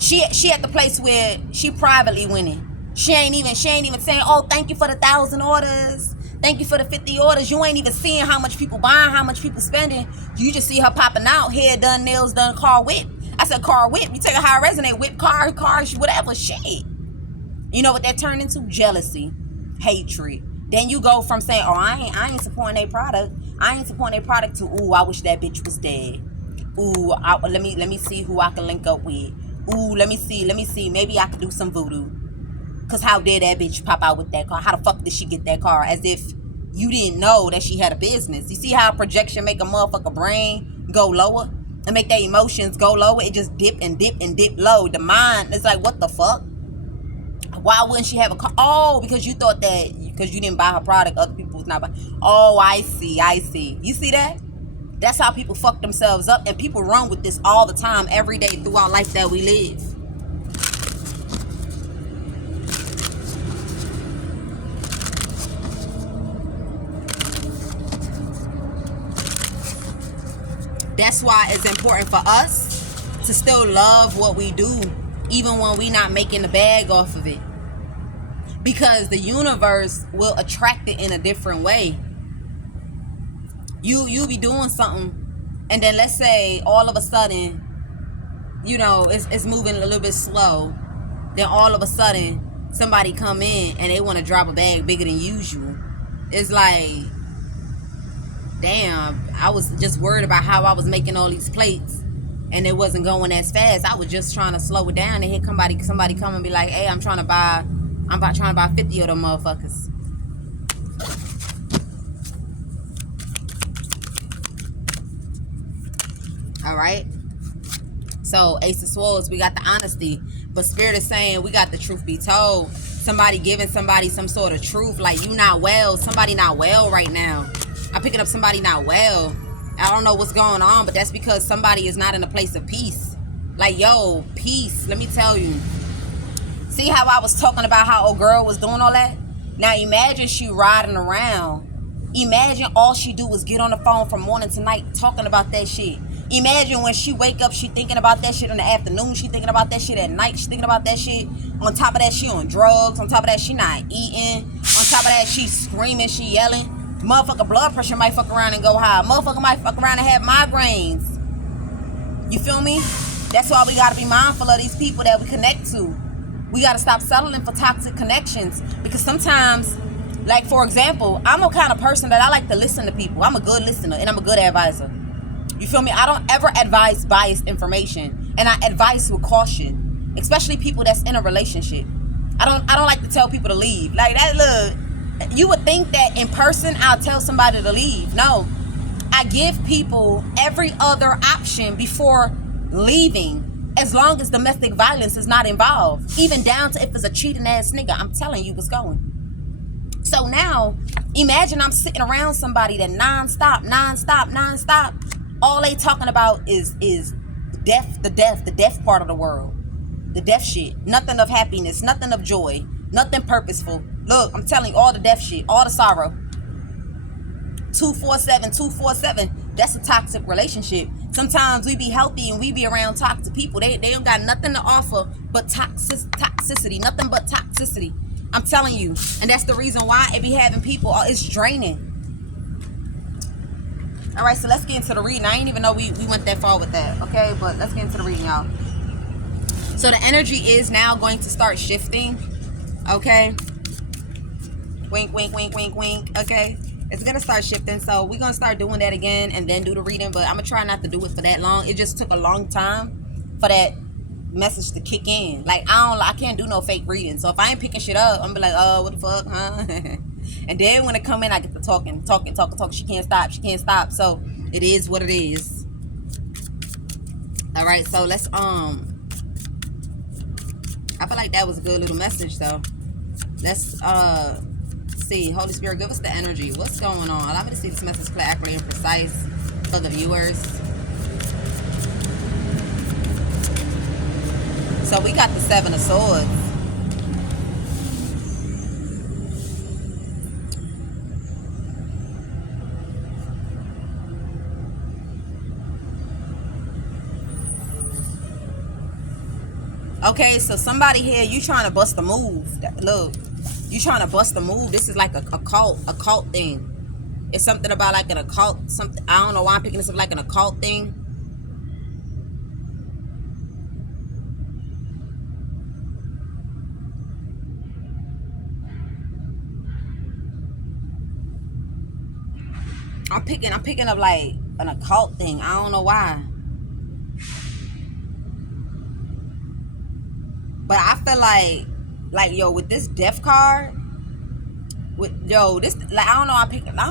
She at the place where she privately winning. She ain't even saying, oh, thank you for the 1,000 orders. Thank you for the 50 orders. You ain't even seeing how much people buying, how much people spending. You just see her popping out, hair done, nails done, car whip. I said car whip. You take how it resonate. Whip, car, whatever, shit. You know what that turned into? Jealousy, hatred. Then you go from saying, oh, I ain't supporting their product. I ain't supporting their product to, ooh, I wish that bitch was dead. Ooh, let me see who I can link up with. Ooh, let me see. Maybe I could do some voodoo. Because how did that bitch pop out with that car? How the fuck did she get that car? As if you didn't know that she had a business. You see how projection make a motherfucker brain go lower? And make their emotions go lower? It just dip and dip and dip low. The mind is like, what the fuck? Why wouldn't she have a car? Oh, because you thought that because you didn't buy her product, other people was not buying. Oh, I see. You see that? That's how people fuck themselves up. And people run with this all the time, every day, throughout life that we live. That's why it's important for us to still love what we do, even when we not making the bag off of it. Because the universe will attract it in a different way. You be doing something, and then let's say all of a sudden, you know, it's moving a little bit slow. Then all of a sudden, somebody come in and they want to drop a bag bigger than usual. It's like, damn, I was just worried about how I was making all these plates and it wasn't going as fast. I was just trying to slow it down, and here somebody come and be like, hey, I'm trying to buy 50 of them motherfuckers. All right. So Ace of Swords, we got the honesty, but Spirit is saying we got the truth be told. Somebody giving somebody some sort of truth, like you not well, somebody not well right now. I'm picking up somebody not well. I don't know what's going on, but that's because somebody is not in a place of peace. Like, yo, peace. Let me tell you. See how I was talking about how old girl was doing all that? Now imagine she riding around. Imagine all she do is get on the phone from morning to night talking about that shit. Imagine when she wake up, she thinking about that shit in the afternoon. She thinking about that shit at night. She thinking about that shit. On top of that, she on drugs. On top of that, she not eating. On top of that, she screaming, she yelling. Motherfucker blood pressure might fuck around and go high. Motherfucker might fuck around and have migraines. You feel me? That's why we gotta be mindful of these people that we connect to. We gotta stop settling for toxic connections. Because sometimes, like for example, I'm a kind of person that I like to listen to people. I'm a good listener and I'm a good advisor. You feel me? I don't ever advise biased information, and I advise with caution, especially people that's in a relationship. I don't like to tell people to leave. Like that, look, you would think that in person I'll tell somebody to leave. No. I give people every other option before leaving, as long as domestic violence is not involved. Even down to if it's a cheating ass nigga, I'm telling you what's going. So now, imagine I'm sitting around somebody that nonstop, all they talking about is death, the death part of the world. The death shit. Nothing of happiness, nothing of joy, nothing purposeful. Look, I'm telling you, all the death shit, all the sorrow. 247. That's a toxic relationship. Sometimes we be healthy and we be around toxic people. They don't got nothing to offer but toxicity. Nothing but toxicity. I'm telling you. And that's the reason why it be having people. It's draining. All right, so let's get into the reading. I didn't even know we went that far with that. Okay, but let's get into the reading, y'all. So the energy is now going to start shifting. Okay. Wink, wink, wink, wink, wink. Okay. It's going to start shifting. So we're going to start doing that again and then do the reading. But I'm going to try not to do it for that long. It just took a long time for that message to kick in. Like, I can't do no fake reading. So if I ain't picking shit up, I'm going to be like, oh, what the fuck, huh? And then when it come in, I get to talking. She can't stop. So it is what it is. All right. So let's, I feel like that was a good little message, though. Let's, see. Holy Spirit, give us the energy. What's going on? Allow me to see this message clear, accurate, and precise for the viewers. So we got the 7 of Swords. Okay, so somebody here, you trying to bust a move. Look, you trying to bust a move. This is like a cult thing. It's something about like an occult, something. I don't know why I'm picking this up like an occult thing. I'm picking up like an occult thing. I don't know why. But I feel like yo, with this death card, this, like, I don't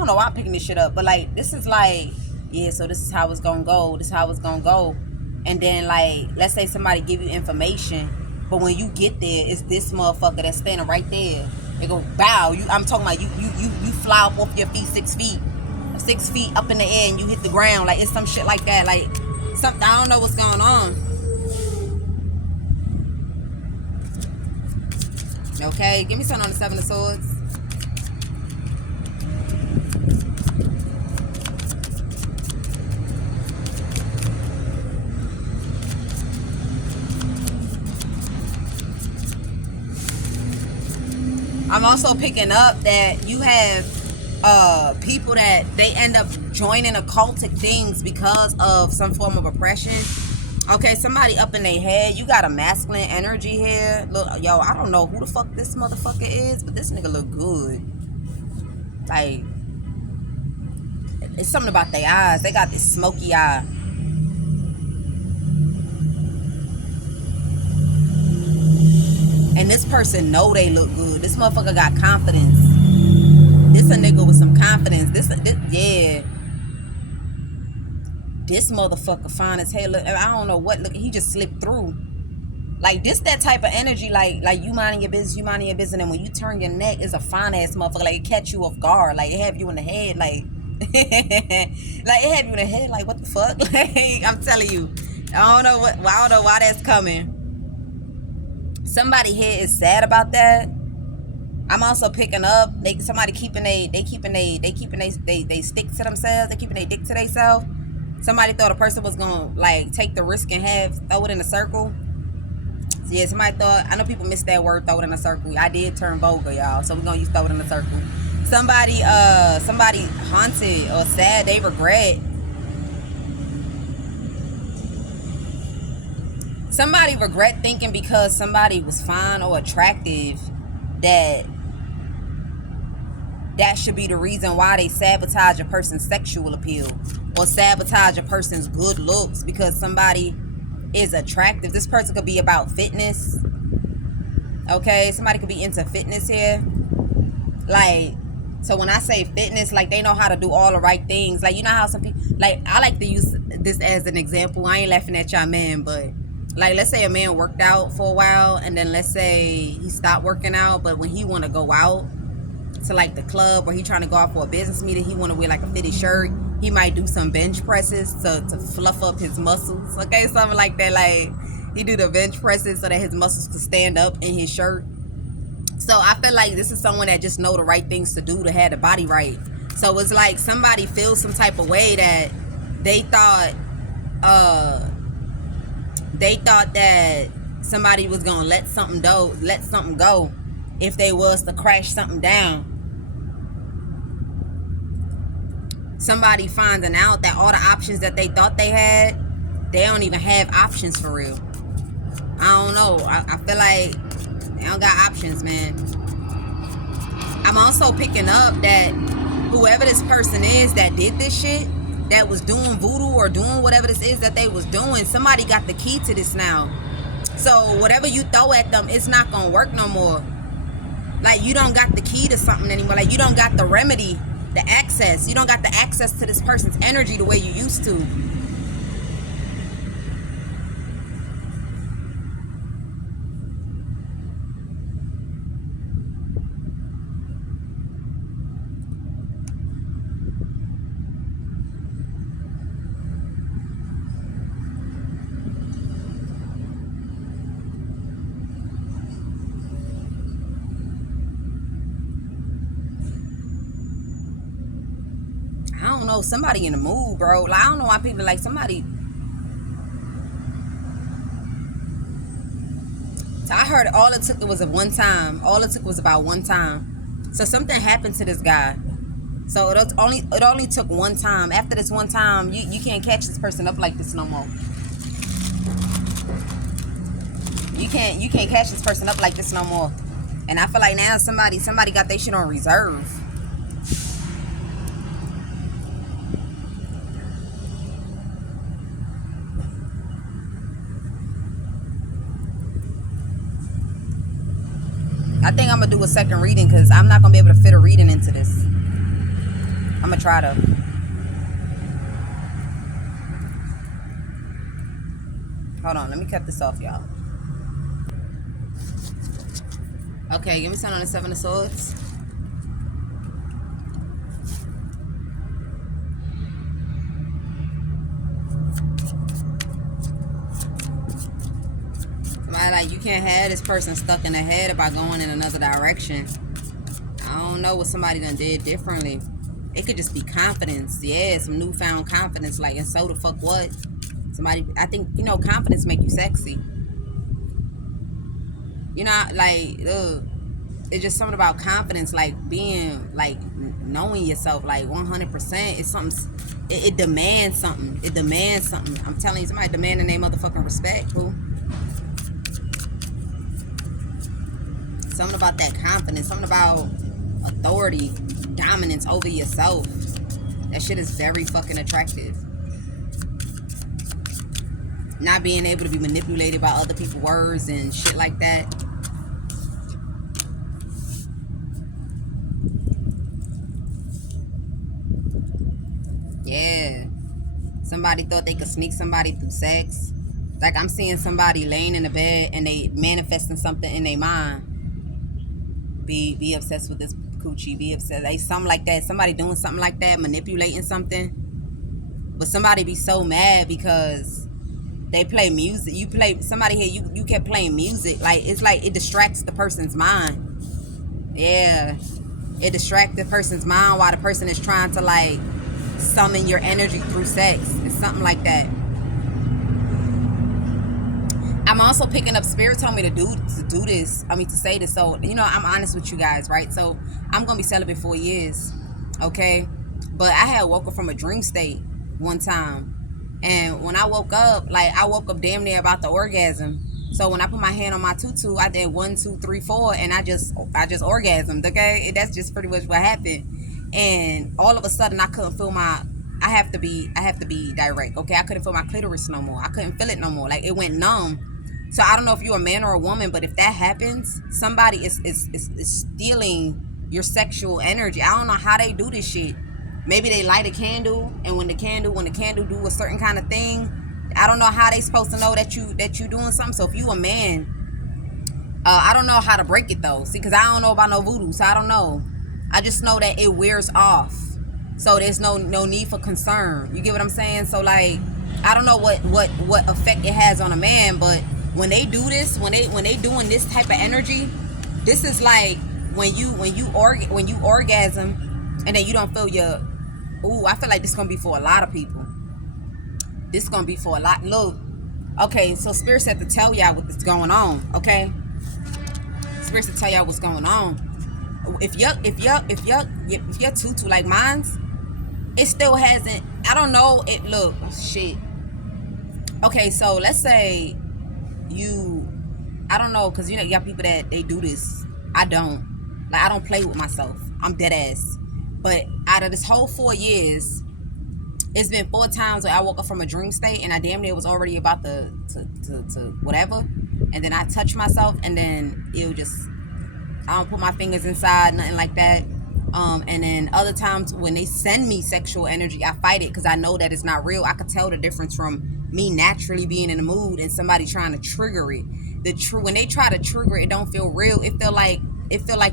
know why I'm picking this shit up, but like this is like, yeah, so this is how it's gonna go. This is how it's gonna go. And then like, let's say somebody give you information, but when you get there, it's this motherfucker that's standing right there. They go bow. I'm talking about you fly up off your feet 6 feet. 6 feet up in the air and you hit the ground. Like it's some shit like that. Like something, I don't know what's going on. Okay, give me something on the 7 of Swords. I'm also picking up that you have people that they end up joining occultic things because of some form of oppression. Okay, somebody up in their head. You got a masculine energy here. Look, yo, I don't know who the fuck this motherfucker is, but this nigga look good. Like, it's something about their eyes. They got this smoky eye. And this person know they look good. This motherfucker got confidence. This a nigga with some confidence. This yeah. This motherfucker fine as hell. I don't know what. Look, he just slipped through. Like this, that type of energy. Like you minding your business, and when you turn your neck, it's a fine ass motherfucker. Like it catch you off guard. Like it have you in the head. Like, like it have you in the head. Like what the fuck? Like I'm telling you, I don't know why that's coming. Somebody here is sad about that. I'm also picking up somebody keeping they stick to themselves. They keeping their dick to themselves. Somebody thought a person was gonna like take the risk and throw it in a circle. So yeah, somebody thought, I know people miss that word, throw it in a circle. I did turn vulgar, y'all, so we're gonna use throw it in a circle. Somebody haunted or sad, they regret. Somebody regret thinking because somebody was fine or attractive that should be the reason why they sabotage a person's sexual appeal or sabotage a person's good looks because somebody is attractive. This person could be about fitness. Okay, somebody could be into fitness here. Like, so when I say fitness, like they know how to do all the right things. Like, you know how some people, like, I like to use this as an example. I ain't laughing at y'all men, but like, let's say a man worked out for a while, and then let's say he stopped working out, but when he want to go out to like the club, or he trying to go out for a business meeting, he want to wear like a fitted shirt. He might do some bench presses to fluff up his muscles. Okay, something like that. Like, he do the bench presses so that his muscles could stand up in his shirt. So I feel like this is someone that just know the right things to do to have the body right. So it's like somebody feels some type of way that they thought that somebody was gonna let something go if they was to crash something down. Somebody finding out that all the options that they thought they had, they don't even have options for real. I don't know. I feel like they don't got options, man. I'm also picking up that whoever this person is that did this shit, that was doing voodoo or doing whatever this is that they was doing, somebody got the key to this now. So whatever you throw at them, it's not gonna work no more. Like, you don't got the key to something anymore. Like, you don't got the remedy, the access. You don't got the access to this person's energy the way you used to. I don't know, somebody in the mood, bro. Like, I don't know why people like somebody. I heard all it took was one time. All it took was about one time. So something happened to this guy. So it only took one time. After this one time, you can't catch this person up like this no more. You can't catch this person up like this no more. And I feel like now somebody got their shit on reserve. I think I'm gonna do a second reading because I'm not gonna be able to fit a reading into this. I'm gonna try to. Hold on, let me cut this off, y'all. Okay, give me something on the Seven of Swords. Like, you can't have this person stuck in the head about going in another direction. I don't know what somebody done did differently. It could just be confidence. Yeah, some newfound confidence. Like, and so the fuck what? Somebody, I think, you know, confidence make you sexy. You know, like, it's just something about confidence, like being, like, knowing yourself, like 100%. It's something, it demands something. It demands something. I'm telling you, somebody demanding their motherfucking respect, boo. Something about that confidence, something about authority, dominance over yourself. That shit is very fucking attractive. Not being able to be manipulated by other people's words and shit like that. Yeah. Somebody thought they could sneak somebody through sex. Like, I'm seeing somebody laying in the bed and they manifesting something in their mind. Be obsessed with this coochie, be obsessed, like something like that. Somebody doing something like that, manipulating something. But somebody be so mad because they play music. You play, somebody here, you kept playing music. Like, it's like it distracts the person's mind. Yeah, it distracts the person's mind while the person is trying to, like, summon your energy through sex. It's something like that. I'm also picking up, Spirit told me to do this. I mean, to say this. So, you know, I'm honest with you guys, right? So I'm gonna be celibate 4 years, okay? But I had woke up from a dream state one time, and when I woke up, like, I woke up damn near about the orgasm. So when I put my hand on my tutu, I did 1, 2, 3, 4, and I just orgasmed. Okay, and that's just pretty much what happened. And all of a sudden, I couldn't feel my. I have to be direct. Okay, I couldn't feel my clitoris no more. I couldn't feel it no more. Like, it went numb. So I don't know if you're a man or a woman, but if that happens, somebody is stealing your sexual energy. I don't know how they do this shit. Maybe they light a candle, and when the candle do a certain kind of thing, I don't know how they supposed to know that you doing something. So if you a man, I don't know how to break it though. See, because I don't know about no voodoo, so I don't know. I just know that it wears off. So there's no need for concern. You get what I'm saying? So like, I don't know what effect it has on a man, but when they do this, when they doing this type of energy, this is like when you orgasm, and then you don't feel your. Ooh, I feel like this is gonna be for a lot of people. This is gonna be for a lot. Look, okay, so Spirit said to tell y'all what's going on. Okay, Spirit said to tell y'all what's going on. If your tutu like mine's, it still hasn't. I don't know. It look shit. Okay, so let's say you. I don't know, cause you know you got people that they do this. I don't. Like I don't play with myself. I'm dead ass. But out of this whole 4 years, it's been 4 times where I woke up from a dream state and I damn near was already about to whatever, and then I touch myself and then it'll just, I don't put my fingers inside, nothing like that. And then other times when they send me sexual energy, I fight it because I know that it's not real. I could tell the difference from me naturally being in the mood and somebody trying to trigger it. When they try to trigger it, it don't feel real. It feel like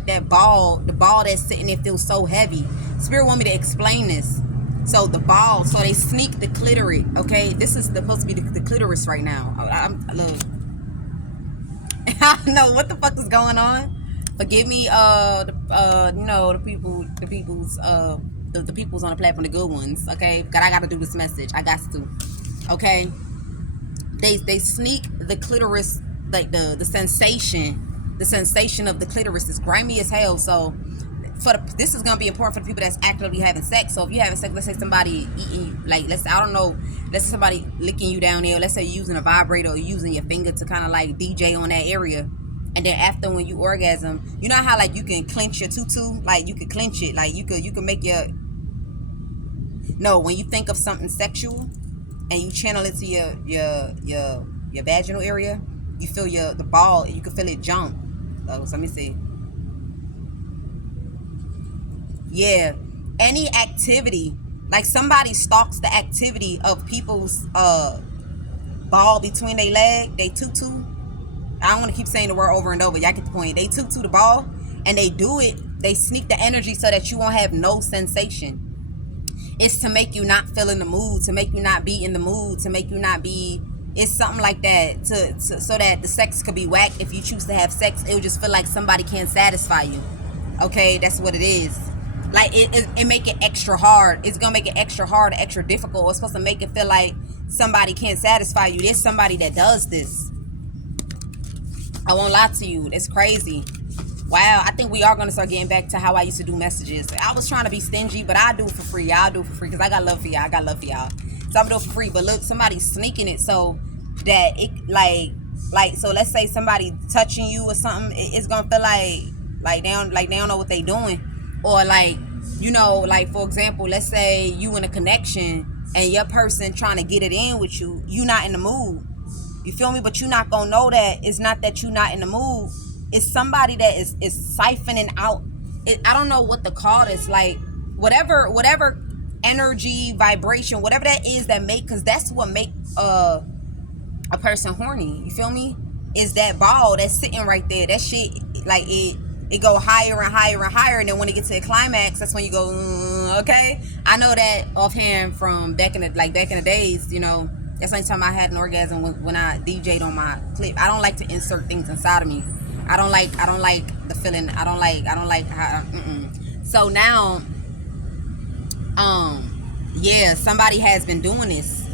that ball, the ball that's sitting there feels so heavy. Spirit want me to explain this. So the ball, so they sneak the clitoris. Okay, this is supposed to be the clitoris right now. Look, I don't know what the fuck is going on. Forgive me, the people's on the platform, the good ones. Okay, God, I gotta do this message. I got to. Okay, they sneak the clitoris, like the sensation of the clitoris is grimy as hell. So this is gonna be important for the people that's actively having sex. So if you're having sex, let's say somebody eating you, like let's say somebody licking you down there. Let's say you're using a vibrator or using your finger to kind of like DJ on that area. And then after, when you orgasm, you know how like you can clench your tutu, like you could clench it, like you could make when you think of something sexual and you channel it to your vaginal area, you feel the ball, you can feel it jump. So let me see. Yeah, any activity, like somebody stalks the activity of people's ball between their leg, they tutu. I don't want to keep saying the word over and over. Y'all get the point. They tutu the ball, and they do it. They sneak the energy so that you won't have no sensation. It's to make you not feel in the mood, to make you not be in the mood, to make you not be. It's something like that, so that the sex could be whack. If you choose to have sex, it will just feel like somebody can't satisfy you. Okay, that's what it is. Like it make it extra hard. It's gonna make it extra hard, extra difficult. It's supposed to make it feel like somebody can't satisfy you. There's somebody that does this. I won't lie to you. It's crazy. Wow, I think we are going to start getting back to how I used to do messages. I was trying to be stingy, but I do it for free. Y'all do it for free because I got love for y'all. So I'm doing it for free. But look, somebody's sneaking it so that it so let's say somebody touching you or something, it's going to feel like they don't know what they doing. Or like for example, let's say you in a connection and your person trying to get it in with you, you not in the mood. You feel me? But you're not gonna know that. It's not that you're not in the mood. It's somebody that is siphoning out. I don't know what to call this. Like whatever energy, vibration, whatever that is that because that's what make a person horny. You feel me? Is that ball that's sitting right there? That shit, like it go higher and higher and higher, and then when it gets to the climax, that's when you go, okay. I know that offhand from back in the days, That's the only time I had an orgasm when I DJ'd on my clip. I don't like to insert things inside of me. I don't like the feeling. I don't like how. So now, somebody has been doing this.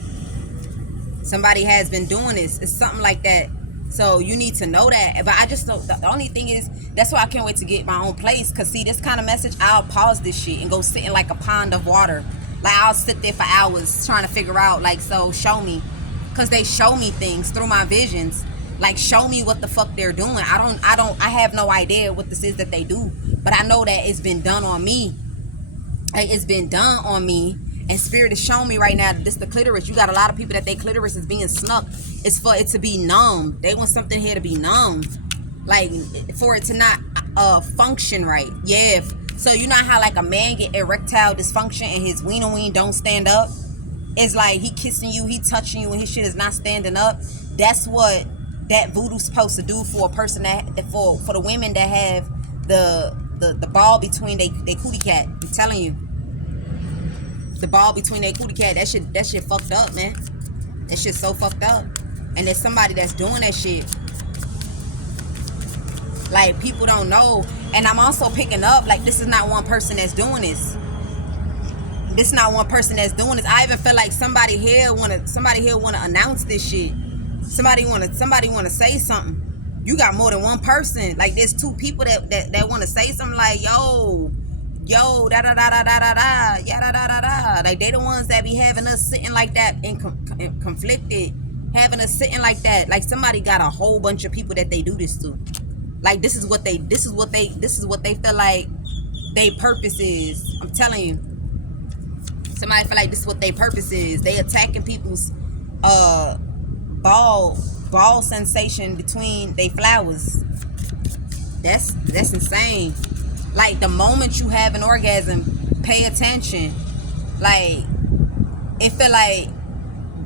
It's something like that. So you need to know that. But I just don't. The only thing is, that's why I can't wait to get my own place. Cause see, this kind of message, I'll pause this shit and go sit in like a pond of water. Like I'll sit there for hours trying to figure out, like, so show me. Because they show me things through my visions. Like, show me what the fuck they're doing. I have no idea what this is that they do. But I know that it's been done on me. Like, it's been done on me. And spirit is showing me right now that this the clitoris. You got a lot of people that their clitoris is being snuck. It's for it to be numb. They want something here to be numb, like for it to not function right. Yeah. So you know how like a man get erectile dysfunction and his ween don't stand up. It's like he kissing you, he touching you, and his shit is not standing up. That's what that voodoo's supposed to do for a person that for the women that have the ball between they cootie cat. I'm telling you. The ball between their cootie cat, that shit fucked up, man. That shit so fucked up. And there's somebody that's doing that shit. Like, people don't know. And I'm also picking up, like, this is not one person that's doing this. This is not one person that's doing this. I even feel like somebody here wanna announce this shit. Somebody wanna say something. You got more than one person. Like, there's two people that wanna say something like, yo, da da da da da da da, yeah da da da da. Like, they the ones that be having us sitting like that and conflicted, having us sitting like that. Like, somebody got a whole bunch of people that they do this to. Like, this is what they feel like they purpose is. I'm telling you, somebody feel like this is what they purpose is. They attacking people's ball sensation between they flowers. That's insane. Like, the moment you have an orgasm, pay attention. Like, it feel like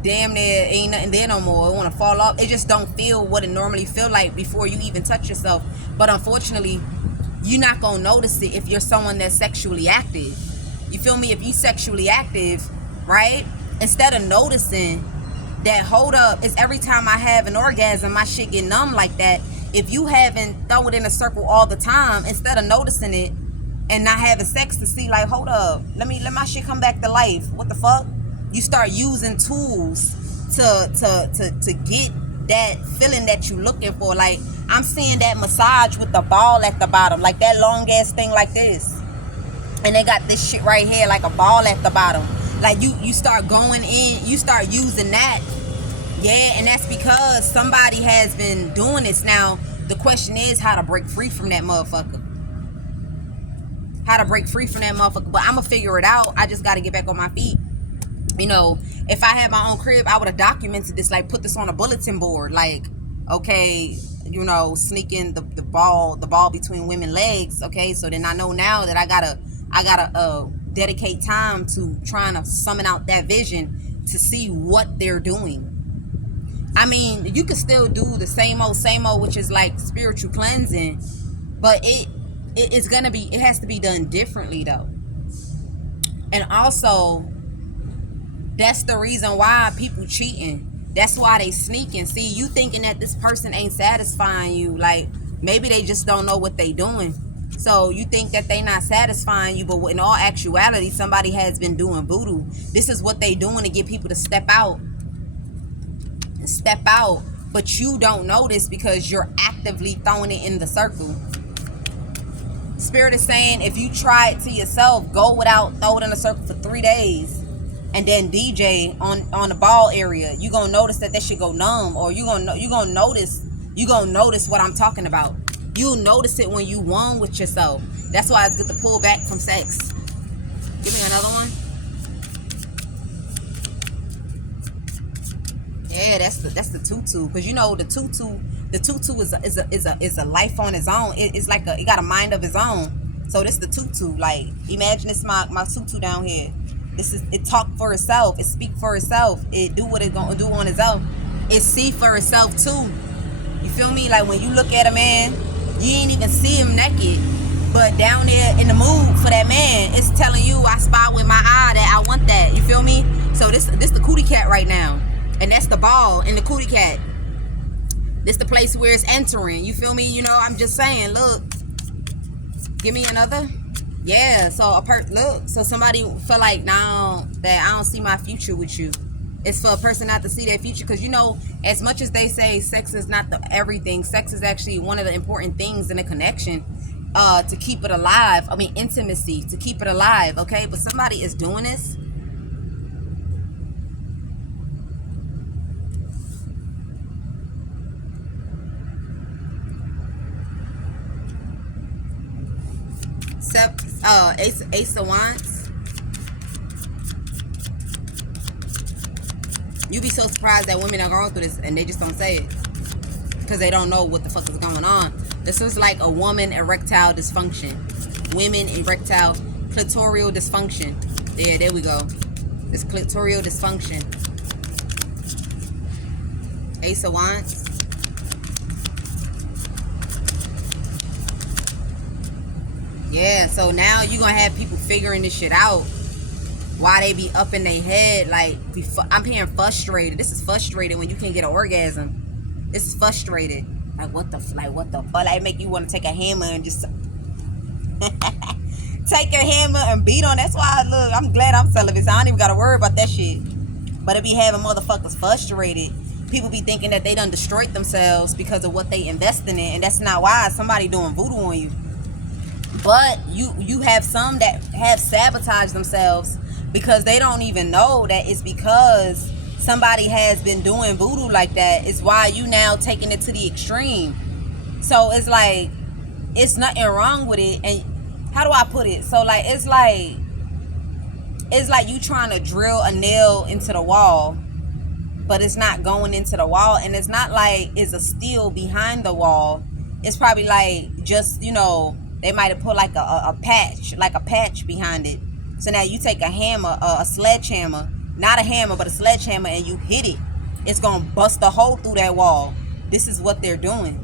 damn near ain't nothing there no more. It want to fall off. It just don't feel what it normally feel like before you even touch yourself. But unfortunately, you're not going to notice it if you're someone that's sexually active. You feel me? If you sexually active, right? Instead of noticing that, hold up, it's every time I have an orgasm, my shit get numb like that. If you haven't throw it in a circle all the time, instead of noticing it and not having sex to see, like, hold up, let my shit come back to life. What the fuck? You start using tools to get that feeling that you looking for. Like, I'm seeing that massage with the ball at the bottom, like that long ass thing like this. And they got this shit right here, like a ball at the bottom. Like, you start going in, you start using that. Yeah, and that's because somebody has been doing this. Now, the question is how to break free from that motherfucker. How to break free from that motherfucker. But I'm going to figure it out. I just got to get back on my feet. You know, if I had my own crib, I would have documented this, like, put this on a bulletin board. Like, okay, you know, sneaking the ball between women's legs. Okay, so then I know now that I gotta dedicate time to trying to summon out that vision to see what they're doing. I mean, you can still do the same old, which is like spiritual cleansing, but it has to be done differently though. And also, that's the reason why people cheating. That's why they sneaking. See, you thinking that this person ain't satisfying you. Like, maybe they just don't know what they doing. So you think that they not satisfying you, but in all actuality, somebody has been doing voodoo. This is what they doing to get people to step out, but you don't notice because you're actively throwing it in the circle. Spirit is saying, if you try it to yourself, go without, throw it in a circle for 3 days, and then DJ on the ball area, you gonna notice that shit go numb, or you gonna notice what I'm talking about. You'll notice it when you won with yourself. That's why it's good to pull back from sex. Give me another one. Yeah, that's the tutu, because you know the tutu is a life on its own. It's like it got a mind of its own. So this the tutu. Like, imagine this my tutu down here. It talk for itself. It speak for itself. It do what it gonna do on its own. It see for itself too. You feel me? Like, when you look at a man, you ain't even see him naked, but down there in the mood for that man, it's telling you, I spy with my eye that I want that. You feel me? So this the cootie cat right now, and that's the ball in the cootie cat. This the place where it's entering. You feel me? You know, I'm just saying, look. Give me another. Yeah, so look, so somebody feel like, now that I don't see my future with you. It's for a person not to see their future, because, you know, as much as they say sex is not the everything, sex is actually one of the important things in a connection to keep it alive. I mean, intimacy, to keep it alive, okay? But somebody is doing this. Ace of Wands. You be so surprised that women are going through this and they just don't say it because they don't know what the fuck is going on. This is like a woman erectile dysfunction. Women erectile clitoral dysfunction. There we go. It's clitoral dysfunction. Ace of Wands. Yeah, so now you're going to have people figuring this shit out. Why they be up in their head. Like, I'm hearing frustrated. This is frustrated when you can't get an orgasm. This is frustrated. Like, what the fuck? Like, make you want to take a hammer and just... take a hammer and beat on. That's why, look, I'm glad I'm celibate. So I don't even got to worry about that shit. But it be having motherfuckers frustrated. People be thinking that they done destroyed themselves because of what they invested in. And that's not why. Somebody doing voodoo on you. But you have some that have sabotaged themselves because they don't even know that it's because somebody has been doing voodoo like that. It's why you now taking it to the extreme. So it's like, it's nothing wrong with it. And how do I put it? So like, it's like you trying to drill a nail into the wall, but it's not going into the wall. And it's not like it's a steel behind the wall. It's probably like just, you know, they might have put like a patch behind it. So now you take a hammer, a sledgehammer, not a hammer, but a sledgehammer, and you hit it. It's going to bust a hole through that wall. This is what they're doing.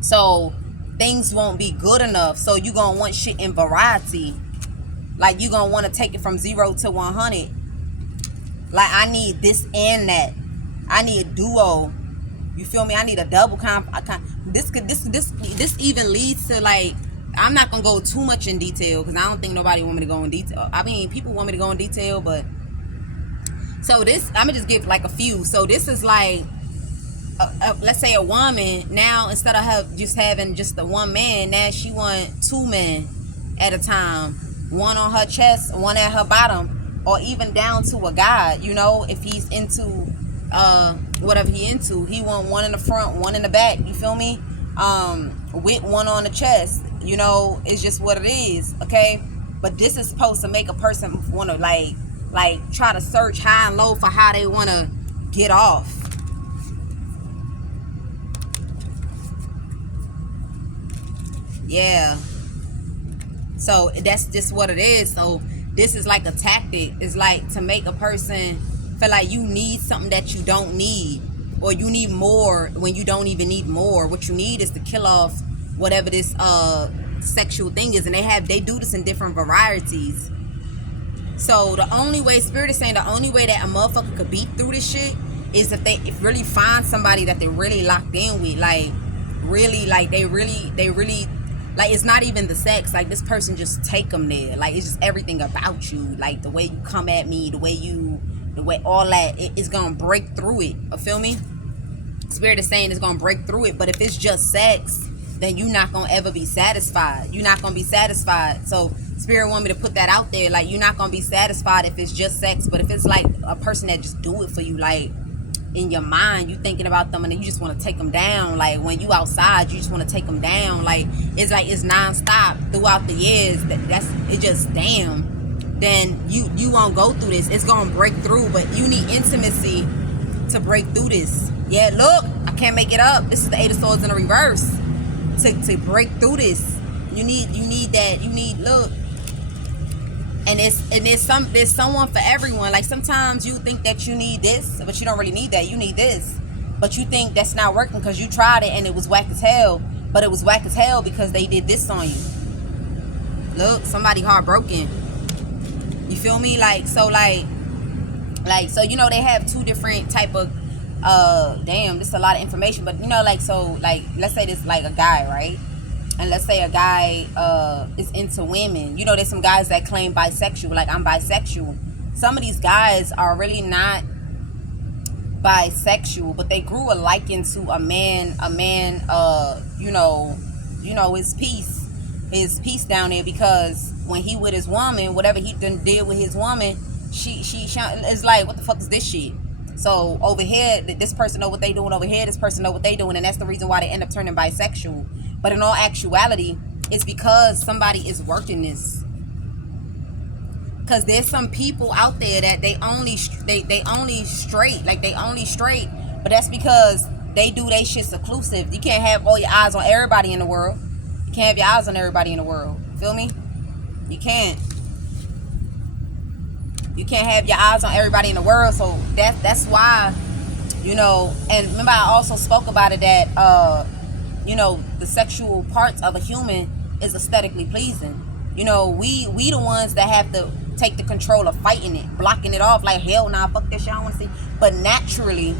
So things won't be good enough. So you're going to want shit in variety. Like, you're going to want to take it from 0 to 100. Like, I need this and that. I need a duo. You feel me? I need a double This even leads to, like, I'm not gonna go too much in detail because I don't think nobody want me to go in detail. I mean, people want me to go in detail, but so this, I'm gonna just give like a few. So this is like, let's say a woman now, instead of her just having just the one man, now she want 2 men at a time, one on her chest, one at her bottom, or even down to a guy. You know, if he's into whatever he into, he want one in the front, one in the back. You feel me? With one on the chest. You know, it's just what it is, okay? But this is supposed to make a person want to like try to search high and low for how they want to get off. Yeah. So that's just what it is. So this is like a tactic. It's like to make a person feel like you need something that you don't need, or you need more when you don't even need more. What you need is to kill off whatever this sexual thing is. And they do this in different varieties. So the only way, Spirit is saying, the only way that a motherfucker could beat through this shit is if they really find somebody that they're really locked in with. Like, really, like, they really, like, it's not even the sex. Like, this person just take them there. Like, it's just everything about you. Like, the way you come at me, the way all that, it's gonna break through it. You feel me? Spirit is saying it's gonna break through it. But if it's just sex, then you're not gonna ever be satisfied. You're not gonna be satisfied. So Spirit want me to put that out there. Like, you're not gonna be satisfied if it's just sex. But if it's like a person that just do it for you, like, in your mind, you thinking about them and then you just want to take them down. Like, when you outside, you just want to take them down. Like, it's nonstop throughout the years. That's it. Just damn. Then you won't go through this. It's gonna break through, but you need intimacy to break through this. Yeah, look, I can't make it up. This is the 8 of Swords in the reverse. To break through this, you need that. You need, look, and there's someone for everyone. Like, sometimes you think that you need this, but you don't really need that. You need this, but you think that's not working because you tried it and it was whack as hell. But it was whack as hell because they did this on you. Look, somebody heartbroken. You feel me? Like, so so, you know, they have 2 different type of damn, this is a lot of information, but you know, like, so, like, let's say this, like, a guy, right? And let's say a guy is into women. You know, there's some guys that claim bisexual, like, I'm bisexual. Some of these guys are really not bisexual, but they grew a liking to a man, you know, his peace down there, because when he with his woman, whatever he done did with his woman, she is like, what the fuck is this shit? So over here, this person know what they doing over here, this person know what they doing, and that's the reason why they end up turning bisexual. But in all actuality, it's because somebody is working this. Because there's some people out there that they only straight, like they only straight, but that's because they do they shit seclusive. You can't have all your eyes on everybody in the world. You can't have your eyes on everybody in the world. Feel me? You can't. You can't have your eyes on everybody in the world. So that's why, you know. And remember, I also spoke about it that you know, the sexual parts of a human is aesthetically pleasing. You know, we the ones that have to take the control of fighting it, blocking it off, like, hell nah, fuck this shit, I don't want to see. But naturally,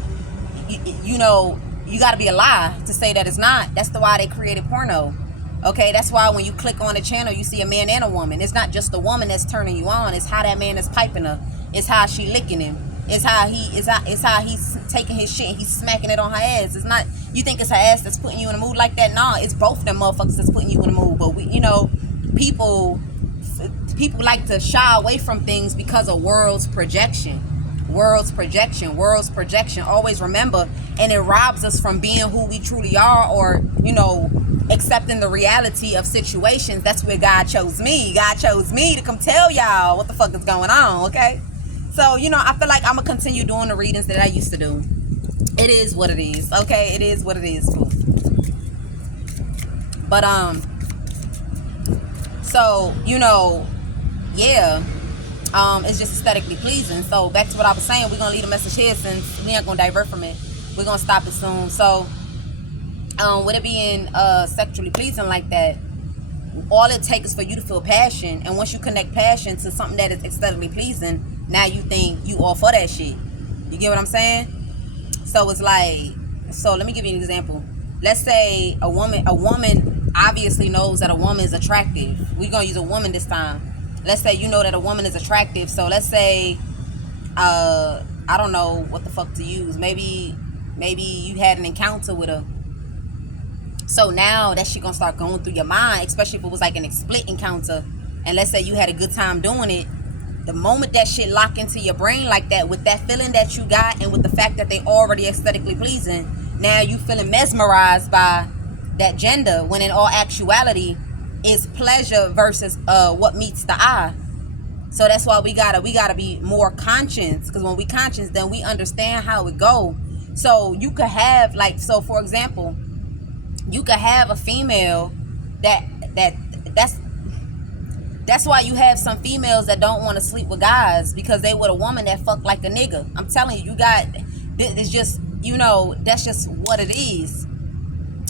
you know, you got to be alive to say that it's not. That's why they created porno. Okay, that's why when you click on the channel, you see a man and a woman. It's not just the woman that's turning you on. It's how that man is piping her. It's how she licking him. It's how he's taking his shit and he's smacking it on her ass. It's not, you think it's her ass that's putting you in a mood like that? Nah, it's both of them motherfuckers that's putting you in a mood. But we, you know, people like to shy away from things because of world's projection. Always remember, and it robs us from being who we truly are, or, you know, accepting the reality of situations. That's where God chose me. God chose me to come tell y'all what the fuck is going on, okay? So, you know, I feel like I'm gonna continue doing the readings that I used to do. It is what it is, okay? It is what it is. Cool. But so, you know, yeah, it's just aesthetically pleasing. So back to what I was saying, we're gonna leave the message here since we ain't gonna divert from it. We're gonna stop it soon. So with it being sexually pleasing like that, all it takes is for you to feel passion, and once you connect passion to something that is aesthetically pleasing, now you think you all for that shit. You get what I'm saying? So it's like, so let me give you an example. Let's say a woman obviously knows that a woman is attractive. We're gonna use a woman this time. Let's say you know that a woman is attractive. So let's say, I don't know what the fuck to use. Maybe you had an encounter with her. So now that shit gonna start going through your mind, especially if it was like an split encounter. And let's say you had a good time doing it. The moment that shit lock into your brain like that, with that feeling that you got, and with the fact that they already aesthetically pleasing, now you feeling mesmerized by that gender, when in all actuality, is pleasure versus what meets the eye. So that's why we gotta be more conscious, because when we conscious, then we understand how it go. So you could have, like, so for example, you could have a female that's why you have some females that don't want to sleep with guys, because they with a woman that fuck like a nigga. I'm telling you, you got, it's just, you know, that's just what it is.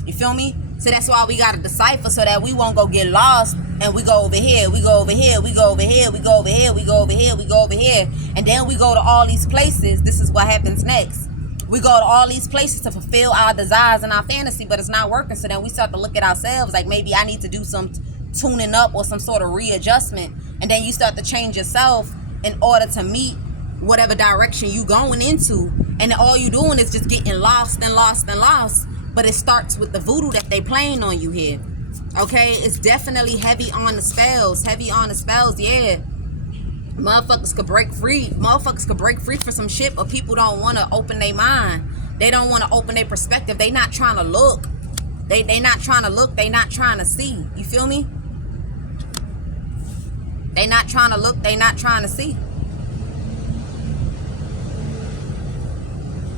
You feel me? So that's why we got to decipher, so that we won't go get lost and we go over here, we go over here, we go over here, we go over here, we go over here, we go over here, and then we go to all these places. This is what happens next. We go to all these places to fulfill our desires and our fantasy, but it's not working. So then we start to look at ourselves like, maybe I need to do some tuning up or some sort of readjustment. And then you start to change yourself in order to meet whatever direction you going into. And all you doing is just getting lost and lost and lost. But it starts with the voodoo that they playing on you here. Okay, it's definitely heavy on the spells. Heavy on the spells, yeah. Motherfuckers could break free. Motherfuckers could break free for some shit, but people don't want to open their mind. They don't want to open their perspective. They not trying to look. They not trying to look. They not trying to see. You feel me? They not trying to look. They not trying to see.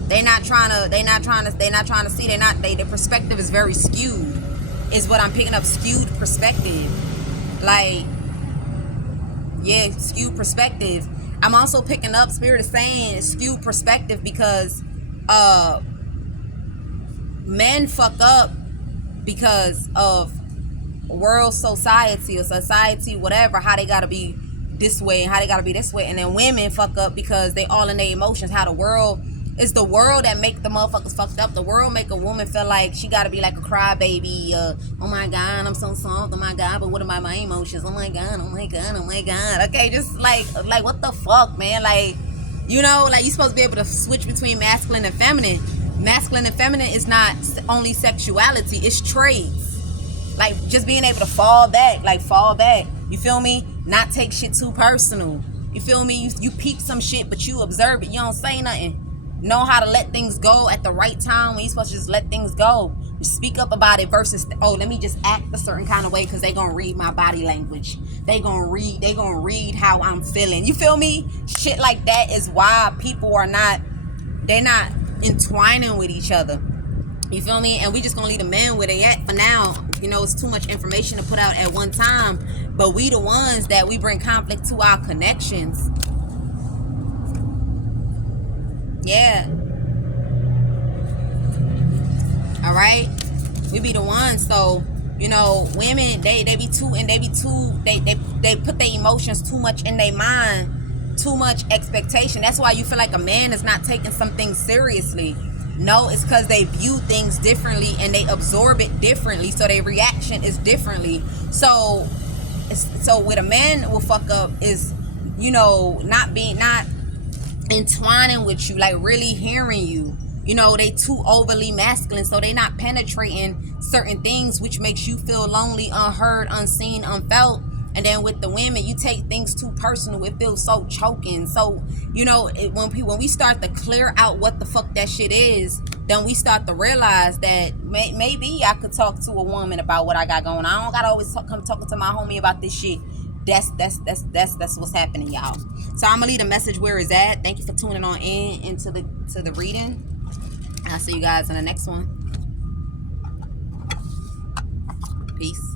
They not trying to see. Their perspective is very skewed. Is what I'm picking up. Skewed perspective. Like, yeah, skewed perspective. I'm also picking up, Spirit is saying skewed perspective, because men fuck up because of world society, or society, whatever, how they gotta be this way and how they gotta be this way. And then women fuck up because they all in their emotions. How the world, it's the world that make the motherfuckers fucked up. The world make a woman feel like she gotta be like a crybaby. Oh my God, I'm so soft. Oh my God, but what about my emotions? Oh my God, oh my God, oh my God. Okay, just like what the fuck, man? Like, you know, like, you supposed to be able to switch between masculine and feminine. Masculine and feminine is not only sexuality, it's traits. Like, just being able to fall back. You feel me? Not take shit too personal. You feel me? You peep some shit, but you observe it. You don't say nothing. Know how to let things go at the right time when you're supposed to just let things go. speak up about it versus, oh, let me just act a certain kind of way because they gonna read my body language. They gonna read how I'm feeling. You feel me? Shit like that is why people are not, they're not entwining with each other. You feel me? And we just gonna leave the men with it yet for now. You know, it's too much information to put out at one time. But we the ones that we bring conflict to our connections. Yeah. All right. We be the ones. So, you know, women, they put their emotions too much in their mind, too much expectation. That's why you feel like a man is not taking something seriously. No, it's because they view things differently and they absorb it differently, so their reaction is differently. So what a man will fuck up is, you know, not entwining with you, like really hearing you. You know, they too overly masculine, so they not penetrating certain things, which makes you feel lonely, unheard, unseen, unfelt. And then with the women, you take things too personal. It feels so choking. So, you know, when we start to clear out what the fuck that shit is, then we start to realize that maybe I could talk to a woman about what I got going on. I don't gotta always come talking to my homie about this shit. That's what's happening, y'all. So I'm gonna leave a message where it's at. Thank you for tuning on into the reading. I'll see you guys in the next one. Peace.